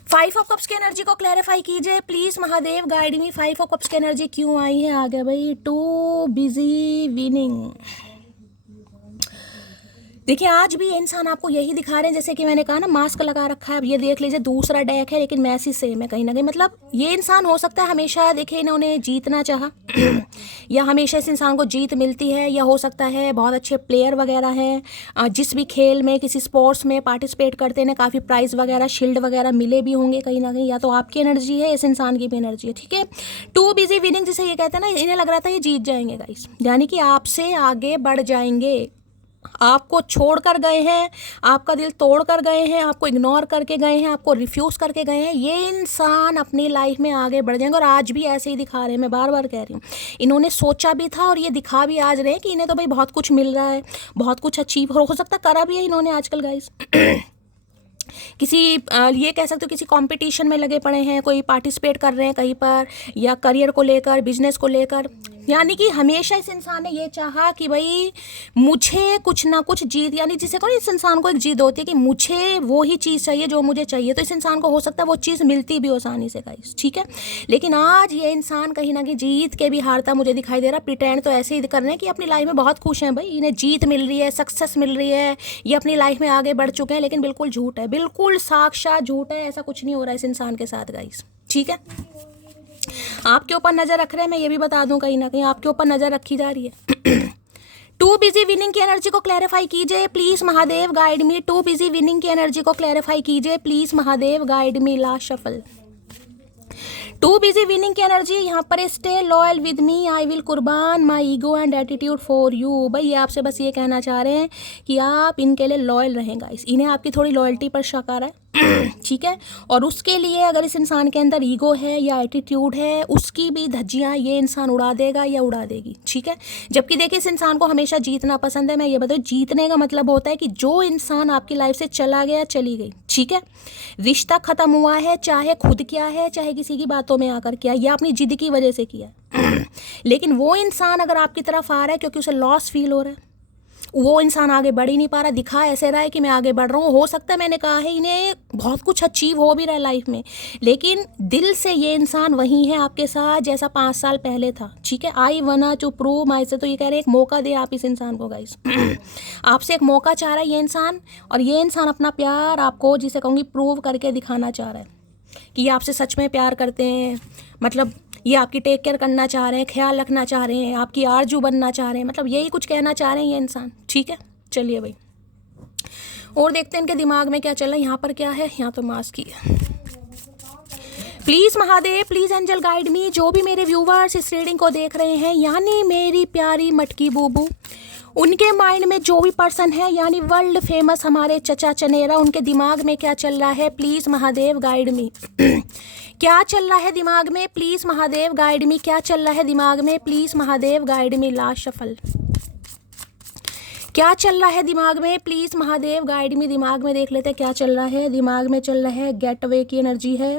5 of cups की एनर्जी को क्लैरिफाई कीजिए please Mahadev, guide me. 5 of cups की एनर्जी क्यों आई है आगे भाई? To busy winning. देखिए आज भी ये इंसान आपको यही दिखा रहे हैं, जैसे कि मैंने कहा ना मास्क लगा रखा है। अब ये देख लीजिए दूसरा डेक है लेकिन मैसेज सेम है कहीं ना कहीं। मतलब ये इंसान हो सकता है हमेशा देखिए इन्होंने जीतना चाहा या हमेशा इस इंसान को जीत मिलती है, या हो सकता है बहुत अच्छे प्लेयर वगैरह हैं, जिस भी खेल में किसी स्पोर्ट्स में पार्टिसिपेट करते हैं काफ़ी प्राइज़ वगैरह शील्ड वगैरह मिले भी होंगे कहीं ना कहीं। या तो आपकी एनर्जी है, इस इंसान की भी एनर्जी है, ठीक है। टू बिजी विनिंग जिसे ये कहते हैं ना, इन्हें लग रहा था ये जीत जाएंगे गाइस, यानी कि आपसे आगे बढ़ जाएंगे। आपको छोड़ कर गए हैं, आपका दिल तोड़ कर गए हैं, आपको इग्नोर करके गए हैं, आपको रिफ्यूज़ करके गए हैं। ये इंसान अपनी लाइफ में आगे बढ़ जाएंगे और आज भी ऐसे ही दिखा रहे हैं। मैं बार बार कह रही हूँ, इन्होंने सोचा भी था और ये दिखा भी आज रहे हैं कि इन्हें तो भाई बहुत कुछ मिल रहा है, बहुत कुछ अचीव हो सकता करा भी है इन्होंने आजकल गाइस। किसी ये कह सकते हो किसी कंपटीशन में लगे पड़े हैं, कोई पार्टिसिपेट कर रहे हैं कहीं पर, या करियर को लेकर, बिजनेस को लेकर। यानी कि हमेशा इस इंसान ने ये चाहा कि भाई मुझे कुछ ना कुछ जीत, यानी जिसे कहो इस इंसान को एक जीत होती है कि मुझे वो ही चीज़ चाहिए जो मुझे चाहिए। तो इस इंसान को हो सकता है वो चीज़ मिलती भी आसानी से गाइस, ठीक है। लेकिन आज ये इंसान कहीं ना कहीं जीत के भी हारता मुझे दिखाई दे रहा। प्रिटेंड तो ऐसे ही कर रहे हैं कि अपनी लाइफ में बहुत खुश हैं भाई, इन्हें जीत मिल रही है, सक्सेस मिल रही है, ये अपनी लाइफ में आगे बढ़ चुके हैं। लेकिन बिल्कुल झूठ है, बिल्कुल साक्षात झूठ है। ऐसा कुछ नहीं हो रहा है इस इंसान के साथ गाइस, ठीक है। आपके ऊपर नजर रख रहे हैं, मैं ये भी बता दूं कहीं ना कहीं आपके ऊपर नजर रखी जा रही है। टू बिजी विनिंग की एनर्जी को क्लैरिफाई कीजिए please Mahadev, guide me. Too busy winning की एनर्जी को क्लैरिफाई कीजिए please Mahadev, guide me. Last shuffle. Too busy winning की एनर्जी यहाँ पर, stay loyal with me, I will कुर्बान my ego and attitude for you. भाई ये आपसे बस ये कहना चाह रहे हैं कि आप इनके लिए लॉयल रहेंगे। इन्हें आपकी थोड़ी लॉयल्टी पर शक आ रहा है, ठीक है। और उसके लिए अगर इस इंसान के अंदर ईगो है या एटीट्यूड है, उसकी भी धज्जियाँ ये इंसान उड़ा देगा या उड़ा देगी, ठीक है। जबकि देखिए इस इंसान को हमेशा जीतना पसंद है। मैं ये बताऊँ, जीतने का मतलब होता है कि जो इंसान आपकी लाइफ से चला गया, चली गई, ठीक है, रिश्ता खत्म हुआ है, चाहे खुद किया है चाहे किसी की बातों में आकर किया, या अपनी जिद की वजह से किया, लेकिन वो इंसान अगर आपकी तरफ आ रहा है क्योंकि उसे लॉस फील हो रहा है, वो इंसान आगे बढ़ ही नहीं पा रहा, दिखा ऐसे रहा है कि मैं आगे बढ़ रहा हूँ, हो सकता है मैंने कहा है इन्हें बहुत कुछ अचीव हो भी रहा है लाइफ में, लेकिन दिल से ये इंसान वही है आपके साथ जैसा 5 साल पहले था। ठीक है, आई वना टू प्रूव माई से, तो ये कह रहे हैं एक मौका दे आप इस इंसान को गाइस। आपसे एक मौका चाह रहा है ये इंसान, और ये इंसान अपना प्यार आपको, जिसे कहूँगी, प्रूव करके दिखाना चाह रहा है कि ये आपसे सच में प्यार करते हैं। मतलब ये आपकी टेक केयर करना चाह रहे हैं, ख्याल रखना चाह रहे हैं, आपकी आरजू बनना चाह रहे हैं, मतलब यही कुछ कहना चाह रहे हैं ये इंसान। ठीक है, चलिए भाई और देखते हैं इनके दिमाग में क्या चल रहा है। यहाँ पर क्या है, यहाँ तो मास्क ही है। Please Mahadev, please angel guide me, जो भी मेरे व्यूवर्स इस रीडिंग को देख रहे हैं, यानी मेरी प्यारी मटकी बूबू, उनके माइंड में जो भी पर्सन है, यानी वर्ल्ड फेमस हमारे चचा चनेरा, उनके दिमाग में क्या चल रहा है, प्लीज़ महादेव गाइड मी। क्या चल रहा है दिमाग में, प्लीज़ महादेव गाइड मी, क्या चल रहा है दिमाग में, please Mahadev guide me. Last shuffle, क्या चल रहा है दिमाग में, प्लीज़ महादेव गाइड मी। दिमाग में देख लेते हैं क्या चल रहा है। दिमाग में चल रहा है गेट अवे की एनर्जी है,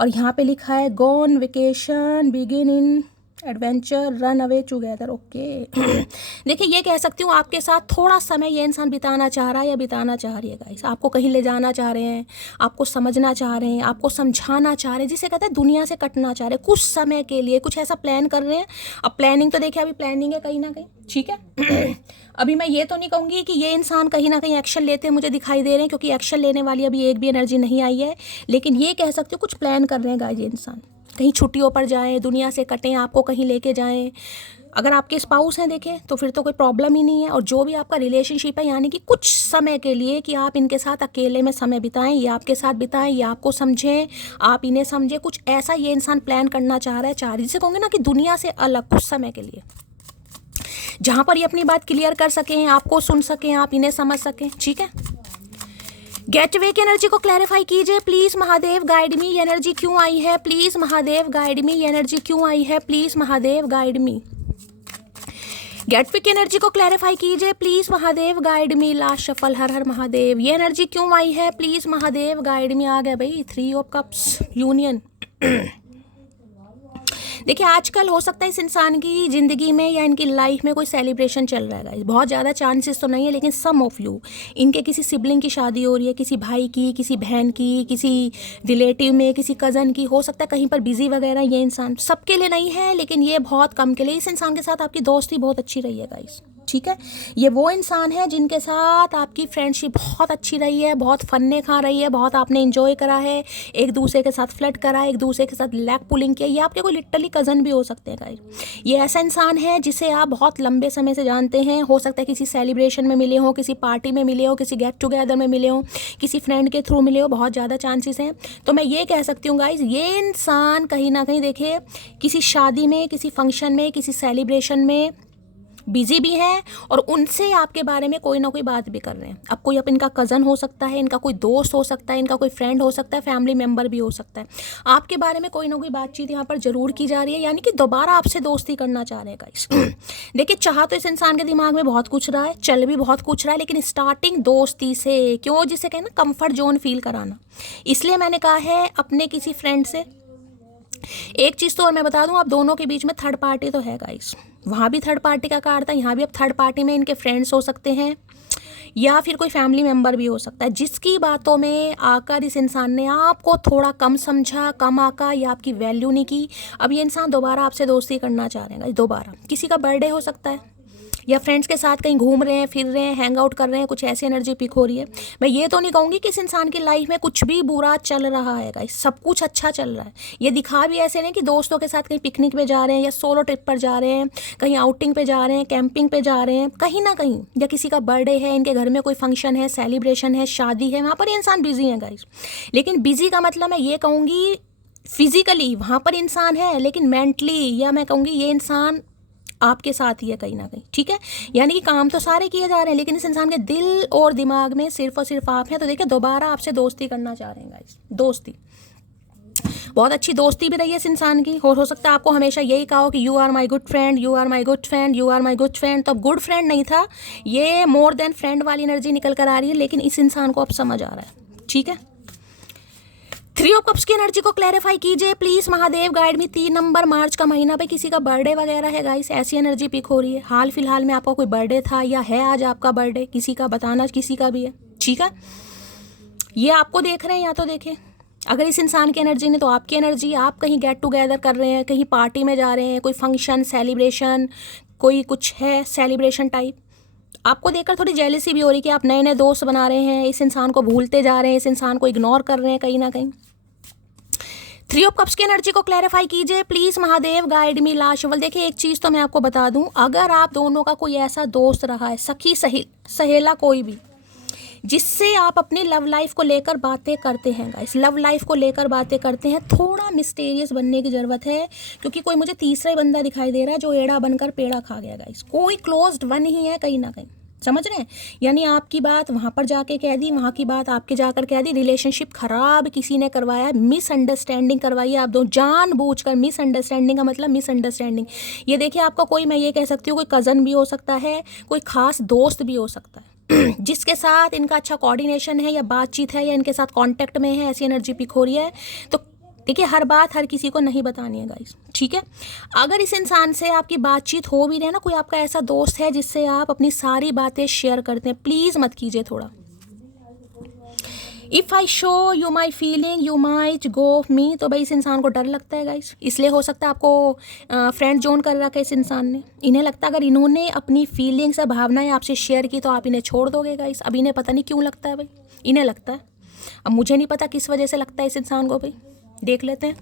और यहाँ पे लिखा है gone vacation begin in adventure run away together. Okay देखिए, ये कह सकती हूँ आपके साथ थोड़ा समय ये इंसान बिताना चाह रहा है या बिताना चाह रही है गाइस। आपको कहीं ले जाना चाह रहे हैं, आपको समझना चाह रहे हैं, आपको समझाना चाह रहे हैं, जिसे कहते हैं दुनिया से कटना चाह रहे हैं कुछ समय के लिए, कुछ ऐसा प्लान कर रहे हैं। अब प्लानिंग तो देखिए, अभी प्लानिंग है कहीं ना कहीं, ठीक है। अभी मैं ये तो नहीं कहूँगी कि ये इंसान कहीं ना कहीं एक्शन लेते मुझे दिखाई दे रहे हैं, क्योंकि एक्शन लेने वाली अभी एक भी एनर्जी नहीं आई है, लेकिन ये कह सकते हो कुछ प्लान कर रहे हैं गाइस ये इंसान। कहीं छुट्टियों पर जाएं, दुनिया से कटें, आपको कहीं लेके जाएं। अगर आपके स्पाउस हैं देखें तो फिर तो कोई प्रॉब्लम ही नहीं है, और जो भी आपका रिलेशनशिप है, यानी कि कुछ समय के लिए कि आप इनके साथ अकेले में समय बिताएं, ये आपके साथ बिताएं, ये आपको समझें, आप इन्हें समझें, कुछ ऐसा ये इंसान प्लान करना चाह रहा है। चाह रही, जिसे कहूँगे ना कि दुनिया से अलग कुछ समय के लिए, जहाँ पर ये अपनी बात क्लियर कर सकें, आपको सुन सकें, आप इन्हें समझ सकें। ठीक है, गेटवे की एनर्जी को क्लैरिफाई कीजिए प्लीज महादेव गाइड मी। ये एनर्जी क्यों आई है, प्लीज महादेव गाइड मी। ये एनर्जी क्यों आई है, please Mahadev guide me. Gateway की एनर्जी को क्लैरिफाई कीजिए please Mahadev guide me. Last shuffle, हर हर महादेव। ये एनर्जी क्यों आई है, प्लीज महादेव गाइड मी। आ गया भाई 3 ऑफ कप्स, यूनियन। देखिए, आजकल हो सकता है इस इंसान की ज़िंदगी में या इनकी लाइफ में कोई सेलिब्रेशन चल रहा है गाइस। बहुत ज़्यादा चांसेस तो नहीं है, लेकिन सम ऑफ यू, इनके किसी सिबलिंग की शादी हो रही है, किसी भाई की, किसी बहन की, किसी रिलेटिव में, किसी कज़न की, हो सकता है कहीं पर बिजी वगैरह। ये इंसान सबके लिए नहीं है, लेकिन ये बहुत कम के लिए। इस इंसान के साथ आपकी दोस्ती बहुत अच्छी रही है गाइस। ठीक है, ये वो इंसान है जिनके साथ आपकी फ्रेंडशिप बहुत अच्छी रही है, बहुत फन्ने खा रही है, बहुत आपने एंजॉय करा है, एक दूसरे के साथ फ्लर्ट करा, एक दूसरे के साथ लैग पुलिंग किया। ये आपके कोई लिटरली कज़न भी हो सकते हैं गाइस। ये ऐसा इंसान है जिसे आप बहुत लंबे समय से जानते हैं। हो सकता है किसी सेलिब्रेशन में मिले हो, किसी पार्टी में मिले हो, किसी गेट टुगेदर में मिले हो, किसी फ्रेंड के थ्रू मिले हो, बहुत ज़्यादा चांसेस हैं। तो मैं ये कह सकती हूँ गाइस, ये इंसान कहीं ना कहीं देखिए किसी शादी में, किसी फंक्शन में, किसी सेलिब्रेशन में बिजी भी हैं, और उनसे आपके बारे में कोई ना कोई बात भी कर रहे हैं। अब कोई अब इनका कज़न हो सकता है, इनका कोई दोस्त हो सकता है, इनका कोई फ्रेंड हो सकता है, फैमिली मेम्बर भी हो सकता है। आपके बारे में कोई ना कोई बातचीत यहाँ पर ज़रूर की जा रही है, यानी कि दोबारा आपसे दोस्ती करना चाह रहे हैं गाइस। देखिए, चाह तो इस इंसान के दिमाग में बहुत कुछ रहा है, चल भी बहुत कुछ रहा है, लेकिन स्टार्टिंग दोस्ती से, क्यों, जिसे कहना कंफर्ट जोन फील कराना। इसलिए मैंने कहा है अपने किसी फ्रेंड से। एक चीज़ तो और मैं बता दूं, आप दोनों के बीच में थर्ड पार्टी तो है गाइस। वहाँ भी थर्ड पार्टी का कार्ड था, यहाँ भी अब थर्ड पार्टी में इनके फ्रेंड्स हो सकते हैं, या फिर कोई फैमिली मेम्बर भी हो सकता है, जिसकी बातों में आकर इस इंसान ने आपको थोड़ा कम समझा, कम आका, या आपकी वैल्यू नहीं की। अब ये इंसान दोबारा आपसे दोस्ती करना चाह रहे हैं। दोबारा किसी का बर्थडे हो सकता है, या फ्रेंड्स के साथ कहीं घूम रहे हैं, फिर रहे हैं, हैंग आउट कर रहे हैं, कुछ ऐसी एनर्जी पिक हो रही है। मैं ये तो नहीं कहूँगी कि इस इंसान की लाइफ में कुछ भी बुरा चल रहा है गाइस, सब कुछ अच्छा चल रहा है। ये दिखा भी ऐसे नहीं कि दोस्तों के साथ कहीं पिकनिक पे जा रहे हैं, या सोलो ट्रिप पर जा रहे हैं, कहीं आउटिंग पे जा रहे हैं, कैंपिंग पे जा रहे हैं, कहीं ना कहीं, या किसी का बर्थडे है, इनके घर में कोई फंक्शन है, सेलिब्रेशन है, शादी है, वहाँ पर ये इंसान बिजी है गाइस। लेकिन बिजी का मतलब मैं ये कहूँगी फिजिकली वहाँ पर इंसान है, लेकिन मेंटली, या मैं कहूँगी ये इंसान आपके साथ ही है कहीं ना कहीं। ठीक है, यानी कि काम तो सारे किए जा रहे हैं, लेकिन इस इंसान के दिल और दिमाग में सिर्फ और सिर्फ आप हैं। तो देखिए, दोबारा आपसे दोस्ती करना चाह रहे हैं गाइस। दोस्ती, बहुत अच्छी दोस्ती भी रही है इस इंसान की। हो सकता है आपको हमेशा यही कहा हो कि you are my good friend, you are my good friend, you are my good friend. तो अब गुड फ्रेंड नहीं था, ये मोर देन फ्रेंड वाली एनर्जी निकल कर आ रही है, लेकिन इस इंसान को अब समझ आ रहा है। ठीक है, थ्री ऑफ कप्स की एनर्जी को क्लैरिफाई कीजिए प्लीज महादेव, गाइड में 3 नंबर मार्च का महीना पे किसी का बर्थडे वगैरह है गाइस, ऐसी एनर्जी पिक हो रही है। हाल फिलहाल में आपका कोई बर्थडे था या है आज आपका बर्थडे, किसी का बताना, किसी का भी है, ठीक है। ये आपको देख रहे हैं या तो देखें, अगर इस इंसान की एनर्जी ने तो आपकी एनर्जी, आप कहीं गेट टुगेदर कर रहे हैं, कहीं पार्टी में जा रहे हैं, कोई फंक्शन सेलिब्रेशन, कोई कुछ है सेलिब्रेशन टाइप, आपको देखकर थोड़ी जेलसी भी हो रही कि आप नए नए दोस्त बना रहे हैं, इस इंसान को भूलते जा रहे हैं, इस इंसान को इग्नोर कर रहे हैं कहीं ना कहीं। थ्री ऑफ कप्स की एनर्जी को क्लैरिफाई कीजिए प्लीज महादेव, गाइड मी लाशवल। देखिए एक चीज़ तो मैं आपको बता दूं, अगर आप दोनों का कोई ऐसा दोस्त रहा है, सखी सहेला कोई भी, जिससे आप अपनी लव लाइफ को लेकर बातें करते हैं गाइस, लव लाइफ को लेकर बातें करते हैं, थोड़ा मिस्टीरियस बनने की ज़रूरत है, क्योंकि कोई मुझे तीसरा ही बंदा दिखाई दे रहा है जो एड़ा बनकर पेड़ा खा गया गाइस। कोई क्लोज्ड वन ही है कहीं ना कहीं, समझ रहे हैं। यानी आपकी बात वहाँ पर जाके कह दी, वहाँ की बात आपके जाकर कह दी, रिलेशनशिप खराब किसी ने करवाया, मिसअंडरस्टैंडिंग करवाई आप दो जानबूझकर। मिसअंडरस्टैंडिंग का मतलब मिसअंडरस्टैंडिंग, ये देखिए आपका कोई, मैं ये कह सकती हूँ कोई कज़न भी हो सकता है, कोई खास दोस्त भी हो सकता है जिसके साथ इनका अच्छा कोऑर्डिनेशन है या बातचीत है या इनके साथ कांटेक्ट में है, ऐसी एनर्जी पिक हो रही है। तो देखिए हर बात हर किसी को नहीं बतानी है गाइस, ठीक है। अगर इस इंसान से आपकी बातचीत हो भी रही है ना, कोई आपका ऐसा दोस्त है जिससे आप अपनी सारी बातें शेयर करते हैं, प्लीज़ मत कीजिए थोड़ा। If I show you my feeling you might go me, तो भाई इस इंसान को डर लगता है गाइस, इसलिए हो सकता है आपको फ्रेंड जोन कर रखा है इस इंसान ने। इन्हें लगता है अगर इन्होंने अपनी फीलिंग्स या भावनाएं आपसे शेयर की तो आप इन्हें छोड़ दोगे गाइस। अब इन्हें पता नहीं क्यों लगता है भाई, इन्हें लगता है, अब मुझे नहीं पता किस वजह से लगता है इस इंसान को भाई, देख लेते हैं।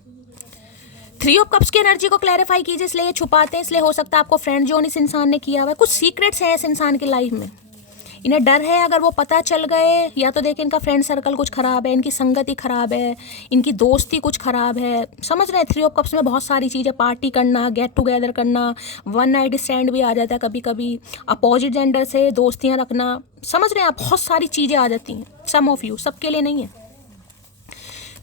थ्री ऑफ कप्स की एनर्जी को क्लैरिफाई कीजिए, इसलिए ये छुपाते हैं, इसलिए हो सकता है आपको फ्रेंड जोन इस इंसान ने किया हुआ है, कुछ सीक्रेट्स हैं इस इंसान की लाइफ में, इन्हें डर है अगर वो पता चल गए, या तो देखिए इनका फ्रेंड सर्कल कुछ ख़राब है, इनकी संगति ख़राब है, इनकी दोस्ती कुछ ख़राब है, समझ रहे हैं। थ्री ऑफ कप्स में बहुत सारी चीज़ें, पार्टी करना, गेट टुगेदर करना, वन नाइट स्टैंड भी आ जाता है कभी कभी, अपोजिट जेंडर से दोस्तियाँ रखना, समझ रहे हैं आप, बहुत सारी चीज़ें आ जाती हैं। सम ऑफ यू, सबके लिए नहीं है।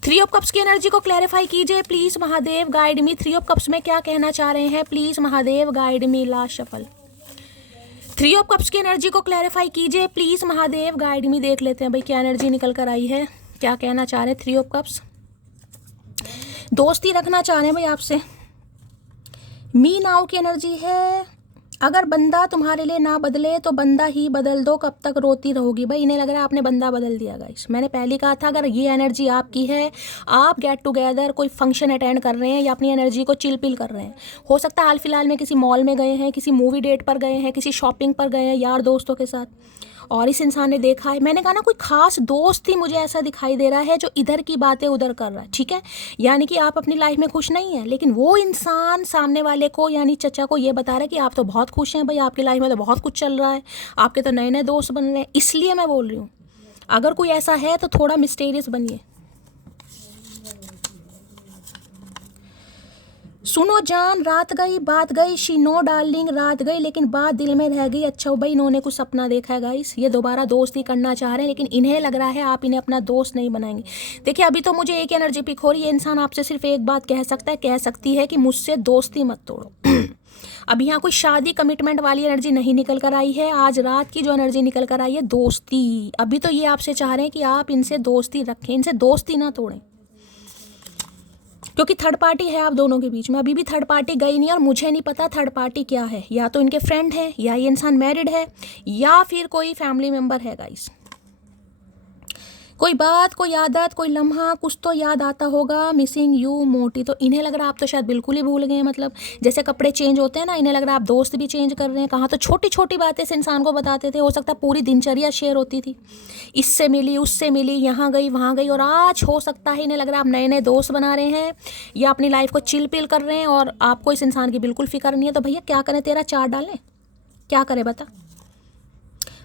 थ्री ऑफ कप्स की एनर्जी को क्लैरिफाई कीजिए please Mahadev, guide me. Three of cups में क्या कहना चाह रहे हैं please Mahadev, guide me last shuffle. Three of cups की एनर्जी को क्लैरिफाई कीजिए प्लीज़ महादेव, गाइड मी। देख लेते हैं भाई क्या एनर्जी निकल कर आई है, क्या कहना चाह रहे हैं थ्री ऑफ कप्स। दोस्ती रखना चाह रहे हैं भाई आपसे, मी नाउ की एनर्जी है। अगर बंदा तुम्हारे लिए ना बदले तो बंदा ही बदल दो, कब तक रोती रहोगी। भाई इन्हें लग रहा है आपने बंदा बदल दिया गाइस। मैंने पहले कहा था अगर ये एनर्जी आपकी है, आप गेट टुगेदर कोई फंक्शन अटेंड कर रहे हैं या अपनी एनर्जी को चिल पिल कर रहे हैं, हो सकता है हाल फिलहाल में किसी मॉल में गए हैं, किसी मूवी डेट पर गए हैं, किसी शॉपिंग पर गए हैं यार दोस्तों के साथ, और इस इंसान ने देखा है, मैंने कहा ना कोई खास दोस्त ही मुझे ऐसा दिखाई दे रहा है जो इधर की बातें उधर कर रहा है, ठीक है। यानी कि आप अपनी लाइफ में खुश नहीं है, लेकिन वो इंसान सामने वाले को यानी चचा को ये बता रहा है कि आप तो बहुत खुश हैं भाई, आपकी लाइफ में तो बहुत कुछ चल रहा है, आपके तो नए नए दोस्त बन रहे हैं। इसलिए मैं बोल रही हूँ अगर कोई ऐसा है तो थोड़ा मिस्टीरियस बनिए। सुनो जान रात गई बात गई, शी नो डार्लिंग रात गई, लेकिन बात दिल में रह गई। अच्छा भाई इन्होंने कुछ सपना देखा है गाइस, ये दोबारा दोस्ती करना चाह रहे हैं, लेकिन इन्हें लग रहा है आप इन्हें अपना दोस्त नहीं बनाएंगे। देखिए अभी तो मुझे एक एनर्जी पिक हो रही है, इंसान आपसे सिर्फ एक बात कह सकता है, कह सकती है कि मुझसे दोस्ती मत तोड़ो। अभी यहाँ कोई शादी कमिटमेंट वाली एनर्जी नहीं निकल कर आई है, आज रात की जो एनर्जी निकल कर आई है दोस्ती। अभी तो ये आपसे चाह रहे हैं कि आप इनसे दोस्ती रखें, इनसे दोस्ती ना तोड़ें, क्योंकि थर्ड पार्टी है आप दोनों के बीच में। अभी भी थर्ड पार्टी गई नहीं और मुझे नहीं पता थर्ड पार्टी क्या है, या तो इनके फ्रेंड है, या ये इंसान मैरिड है, या फिर कोई फैमिली मेम्बर है गाइस। कोई बात, कोई आदत, कोई लम्हा कुछ तो याद आता होगा, मिसिंग यू मोटी। तो इन्हें लग रहा है आप तो शायद बिल्कुल ही भूल गए हैं, मतलब जैसे कपड़े चेंज होते हैं ना, इन्हें लग रहा है आप दोस्त भी चेंज कर रहे हैं। कहाँ तो छोटी छोटी बातें इस इंसान को बताते थे, हो सकता है पूरी दिनचर्या शेयर होती थी, इससे मिली उससे मिली, यहाँ गई वहाँ गई, और आज हो सकता है इन्हें लग रहा है आप नए नए दोस्त बना रहे हैं या अपनी लाइफ को चिल पिल कर रहे हैं और आपको इस इंसान की बिल्कुल फिक्र नहीं है। तो भैया क्या करें, तेरा चार डालें, क्या करें बता।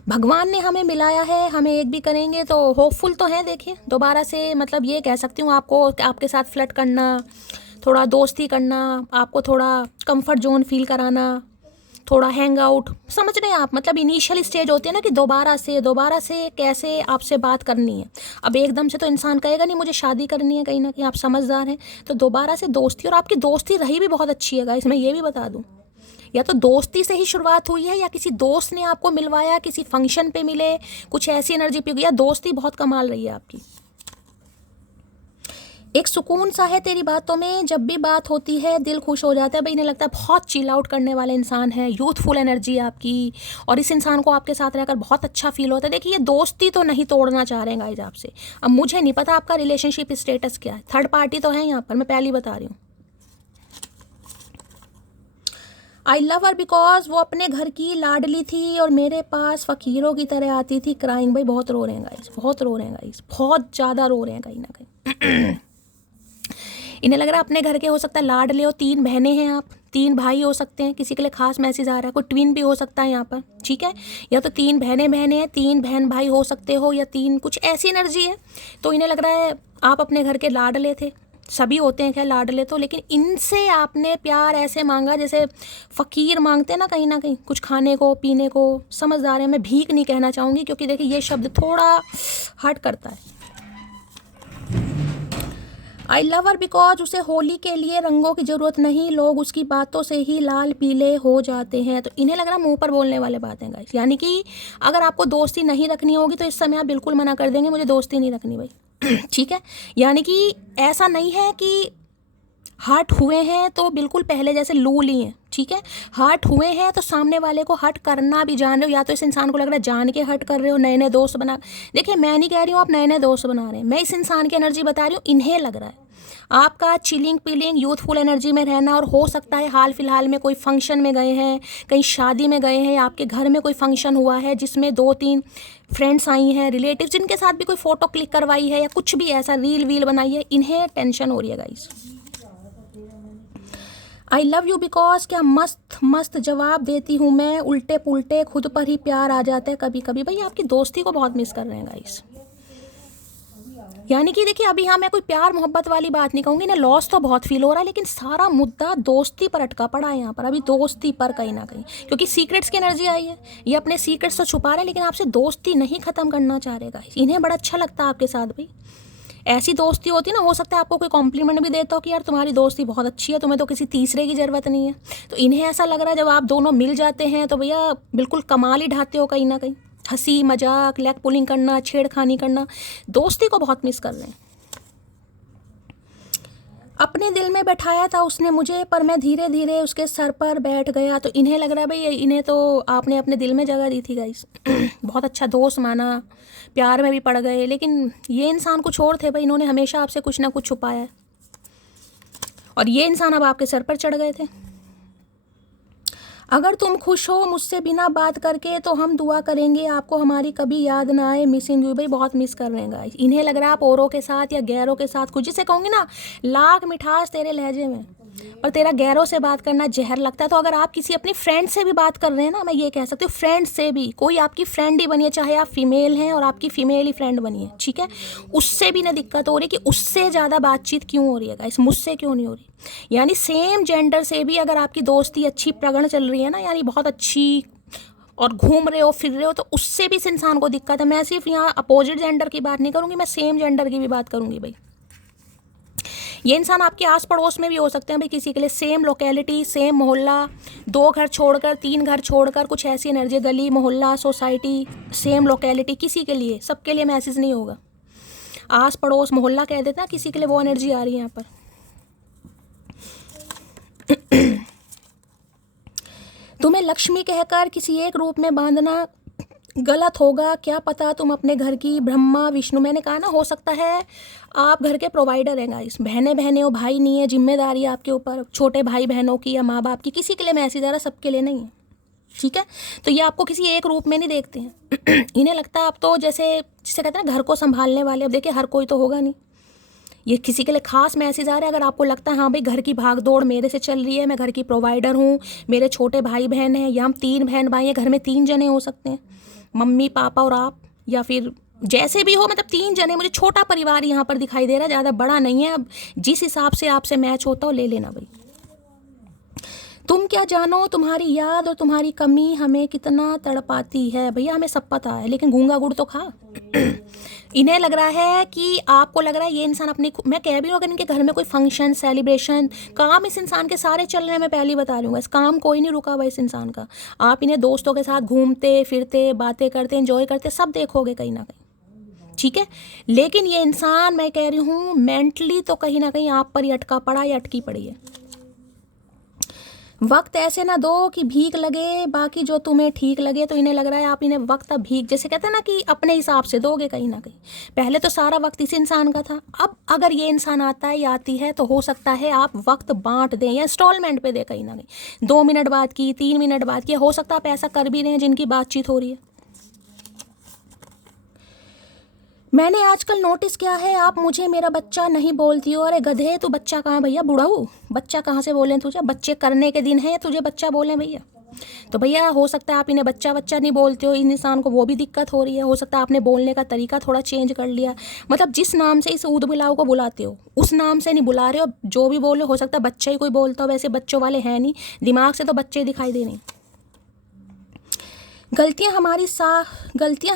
भगवान ने हमें मिलाया है, हमें एक भी करेंगे, तो होपफुल तो है। देखिए दोबारा से मतलब ये कह सकती हूँ आपको, आपके साथ फ्लर्ट करना, थोड़ा दोस्ती करना, आपको थोड़ा कंफर्ट जोन फील कराना, थोड़ा हैंग आउट, समझ रहे हैं आप। मतलब इनिशियल स्टेज होती है ना कि दोबारा से कैसे आपसे बात करनी है। अब एकदम से तो इंसान कहेगा नहीं मुझे शादी करनी है, कहीं ना कहीं आप समझदार हैं, तो दोबारा से दोस्ती, और आपकी दोस्ती रही भी बहुत अच्छी है गाइस, मैं ये भी बता दूँ। या तो दोस्ती से ही शुरुआत हुई है, या किसी दोस्त ने आपको मिलवाया, किसी फंक्शन पे मिले, कुछ ऐसी एनर्जी पे, या दोस्ती बहुत कमाल रही है आपकी। एक सुकून सा है तेरी बातों में, जब भी बात होती है दिल खुश हो जाता है। भाई इन्हें लगता है बहुत चिल आउट करने वाले इंसान है, यूथफुल एनर्जी है आपकी, और इस इंसान को आपके साथ रहकर बहुत अच्छा फील होता है। देखिए ये दोस्ती तो नहीं तोड़ना चाह रहे हैं गाइस आपसे। अब मुझे नहीं पता आपका रिलेशनशिप स्टेटस क्या है, थर्ड पार्टी तो है यहाँ पर, मैं पहले बता रही हूँ। आई लव हर बिकॉज वो अपने घर की लाडली थी और मेरे पास फ़कीरों की तरह आती थी। क्राइंग, भाई बहुत रो रहे हैं गाइस, बहुत रो रहे हैं गाइस, बहुत ज़्यादा रो रहे हैं कहीं ना कहीं। इन्हें लग रहा है अपने घर के, हो सकता है लाडले हो, 3 बहनें हैं आप, 3 भाई हो सकते हैं, किसी के लिए खास मैसेज आ रहा है, कोई ट्विन भी हो सकता है यहाँ पर, ठीक है, या तो 3 बहनें हैं, 3 बहन भाई हो सकते हो, या 3 कुछ ऐसी एनर्जी है। तो इन्हें लग रहा है आप अपने घर के लाडले थे, सभी होते हैं खैर लाडले तो, लेकिन इनसे आपने प्यार ऐसे मांगा जैसे फ़कीर मांगते हैं ना कहीं कुछ खाने को पीने को। समझदार है, मैं भीख नहीं कहना चाहूँगी क्योंकि देखिए ये शब्द थोड़ा हर्ट करता है। आई लव हर बिकॉज उसे होली के लिए रंगों की ज़रूरत नहीं, लोग उसकी बातों से ही लाल पीले हो जाते हैं। तो इन्हें लग रहा है मुंह पर बोलने वाले बातें गाइस, यानी कि अगर आपको दोस्ती नहीं रखनी होगी तो इस समय आप बिल्कुल मना कर देंगे, मुझे दोस्ती नहीं रखनी भाई। ठीक है, यानी कि ऐसा नहीं है कि हर्ट हुए हैं तो बिल्कुल पहले जैसे लू ली हैं, ठीक है, हर्ट हुए हैं तो सामने वाले को हर्ट करना भी जान रहे हो, या तो इस इंसान को लग रहा है जान के हर्ट कर रहे हो, नए नए दोस्त बना। देखिए मैं नहीं कह रही हूँ आप नए नए दोस्त बना रहे हैं, मैं इस इंसान की एनर्जी बता रही हूँ। इन्हें लग रहा है आपका चिलिंग पीलिंग यूथफुल एनर्जी में रहना, और हो सकता है हाल फिलहाल में कोई फंक्शन में गए हैं, कहीं शादी में गए हैं, या आपके घर में कोई फंक्शन हुआ है जिसमें 2-3 फ्रेंड्स आई हैं, रिलेटिव जिनके साथ भी कोई फ़ोटो क्लिक करवाई है या कुछ भी ऐसा रील वील बनाई है। इन्हें टेंशन हो रही है guys. I love you because क्या मस्त मस्त जवाब देती हूँ मैं, उल्टे पुल्टे खुद पर ही प्यार आ जाता है कभी कभी। भाई आपकी दोस्ती को बहुत मिस कर रहे हैं गाइस, यानी कि देखिए अभी यहाँ मैं कोई प्यार मोहब्बत वाली बात नहीं कहूँगी ना, लॉस तो बहुत फील हो रहा है, लेकिन सारा मुद्दा दोस्ती पर अटका पड़ा है यहाँ पर, अभी दोस्ती पर कहीं ना कहीं, क्योंकि सीक्रेट्स की एनर्जी आई है। ये अपने सीक्रेट्स तो छुपा रहे हैं लेकिन आपसे दोस्ती नहीं ख़त्म करना चाह रहे गाइस। इन्हें बड़ा अच्छा लगता है आपके साथ भाई, ऐसी दोस्ती होती ना, हो सकता है आपको कोई कॉम्प्लीमेंट भी देता हो कि यार तुम्हारी दोस्ती बहुत अच्छी है, तुम्हें तो किसी तीसरे की ज़रूरत नहीं है। तो इन्हें ऐसा लग रहा है जब आप दोनों मिल जाते हैं तो भैया बिल्कुल कमाल ही ढाते हो कहीं ना कहीं, हंसी मजाक लेग पुलिंग करना, छेड़खानी करना, दोस्ती को बहुत मिस कर रहे हैं। अपने दिल में बैठाया था उसने मुझे, पर मैं धीरे धीरे उसके सर पर बैठ गया। तो इन्हें लग रहा है भाई इन्हें तो आपने अपने दिल में जगह दी थी गाइस। बहुत अच्छा दोस्त माना, प्यार में भी पड़ गए, लेकिन ये इंसान कुछ और थे भाई, इन्होंने हमेशा आपसे कुछ ना कुछ छुपाया है, और ये इंसान अब आपके सर पर चढ़ गए थे। अगर तुम खुश हो मुझसे बिना बात करके तो हम दुआ करेंगे आपको हमारी कभी याद ना आए, मिसिंग यू। भाई बहुत मिस कर रहे हैं गाइस। इन्हें लग रहा है आप औरों के साथ या गैरों के साथ, कुछ जिसे कहूँगी ना लाख मिठास तेरे लहजे में, और तेरा गैरों से बात करना जहर लगता है। तो अगर आप किसी अपनी फ्रेंड से भी बात कर रहे हैं ना, मैं ये कह सकती हूँ फ्रेंड से भी, कोई आपकी फ्रेंड ही बनिए, चाहे आप फीमेल हैं और आपकी फीमेल ही फ्रेंड बनिए, ठीक है, उससे भी ना दिक्कत हो रही कि उससे ज़्यादा बातचीत क्यों हो रही है गाइस, मुझसे क्यों नहीं हो रही। यानी सेम जेंडर से भी अगर आपकी दोस्ती अच्छी प्रगण चल रही है ना, यानी बहुत अच्छी, और घूम रहे हो फिर रहे हो, तो उससे भी इस इंसान को दिक्कत है। मैं सिर्फ यहाँ अपोजिट जेंडर की बात नहीं करूँगी, मैं सेम जेंडर की भी बात करूँगी भाई। ये इंसान आपके आस पड़ोस में भी हो सकते हैं भाई, किसी के लिए सेम लोकेलिटी, सेम मोहल्ला, 2 घर छोड़कर 3 घर छोड़कर, कुछ ऐसी एनर्जी, गली मोहल्ला सोसाइटी सेम लोकेलिटी, किसी के लिए, सबके लिए मैसेज नहीं होगा, आस पड़ोस मोहल्ला कह देते हैं, किसी के लिए वो एनर्जी आ रही है यहाँ पर। तुम्हें लक्ष्मी कहकर किसी एक रूप में बांधना गलत होगा, क्या पता तुम अपने घर की ब्रह्मा विष्णु, मैंने कहा ना हो सकता है आप घर के प्रोवाइडर हैं गाइस, बहनें हो, भाई नहीं है, जिम्मेदारी है आपके ऊपर, छोटे भाई बहनों की या माँ बाप की, किसी के लिए मैसेज आ रहा, सबके लिए नहीं है, ठीक है। तो ये आपको किसी एक रूप में नहीं देखते हैं। इन्हें लगता है आप तो जैसे जिसे कहते हैं ना घर को संभालने वाले, अब देखिए हर कोई तो होगा नहीं, ये किसी के लिए खास मैसेज आ रहा है। अगर आपको लगता है हाँ भाई घर की भाग दौड़ मेरे से चल रही है, मैं घर की प्रोवाइडर हूँ, मेरे छोटे भाई बहन हैं, या हम 3 बहन भाई हैं, घर में 3 जने हो सकते हैं, मम्मी पापा और आप, या फिर जैसे भी हो, मतलब 3 जने, मुझे छोटा परिवार यहाँ पर दिखाई दे रहा है, ज़्यादा बड़ा नहीं है। अब जिस हिसाब से आपसे मैच होता हो ले लेना भाई। तुम क्या जानो तुम्हारी याद और तुम्हारी कमी हमें कितना तड़पाती है। भैया हमें सब पता है, लेकिन घूंगा गुड़ तो खा। इन्हें लग रहा है कि आपको लग रहा है ये इंसान अपनी, मैं कह भी हूँ अगर इनके घर में कोई फंक्शन सेलिब्रेशन, काम इस इंसान के सारे चल रहे हैं, मैं पहले ही बता लूँगा, इस काम कोई नहीं रुका हुआ इस इंसान का। आप इन्हें दोस्तों के साथ घूमते फिरते बातें करते एंजॉय करते सब देखोगे कहीं ना कहीं, ठीक है। लेकिन ये इंसान, मैं कह रही हूँ, मेंटली तो कहीं ना कहीं आप पर ही अटका पड़ा या अटकी पड़ी है। वक्त ऐसे ना दो कि भीख लगे, बाकी जो तुम्हें ठीक लगे। तो इन्हें लग रहा है आप इन्हें वक्त अब भीख, जैसे कहते हैं ना कि अपने हिसाब से दोगे कहीं ना कहीं। पहले तो सारा वक्त इस इंसान का था, अब अगर ये इंसान आता है या आती है तो हो सकता है आप वक्त बांट दें या इंस्टॉलमेंट पे दें कहीं ना कहीं। 2 मिनट बाद की, 3 मिनट बाद की, हो सकता है आप ऐसा कर भी रहे हैं जिनकी बातचीत हो रही है। मैंने आजकल नोटिस किया है आप मुझे मेरा बच्चा नहीं बोलती हो। अरे गधे, तू बच्चा कहाँ भैया, बुढ़ाऊ बच्चा कहाँ से बोलें तुझे? बच्चे करने के दिन है तुझे बच्चा बोलें भैया? तो भैया हो सकता है आप इन्हें बच्चा बच्चा नहीं बोलते हो, इन इंसान को वो भी दिक्कत हो रही है। हो सकता है आपने बोलने का तरीका थोड़ा चेंज कर लिया, मतलब जिस नाम से इस ऊद बिलाव को बुलाते हो उस नाम से नहीं बुला रहे हो। जो भी बोले, हो सकता है बच्चा ही कोई बोलता हो, वैसे बच्चों वाले हैं नहीं, दिमाग से तो बच्चे दिखाई दे नहीं। गलतियां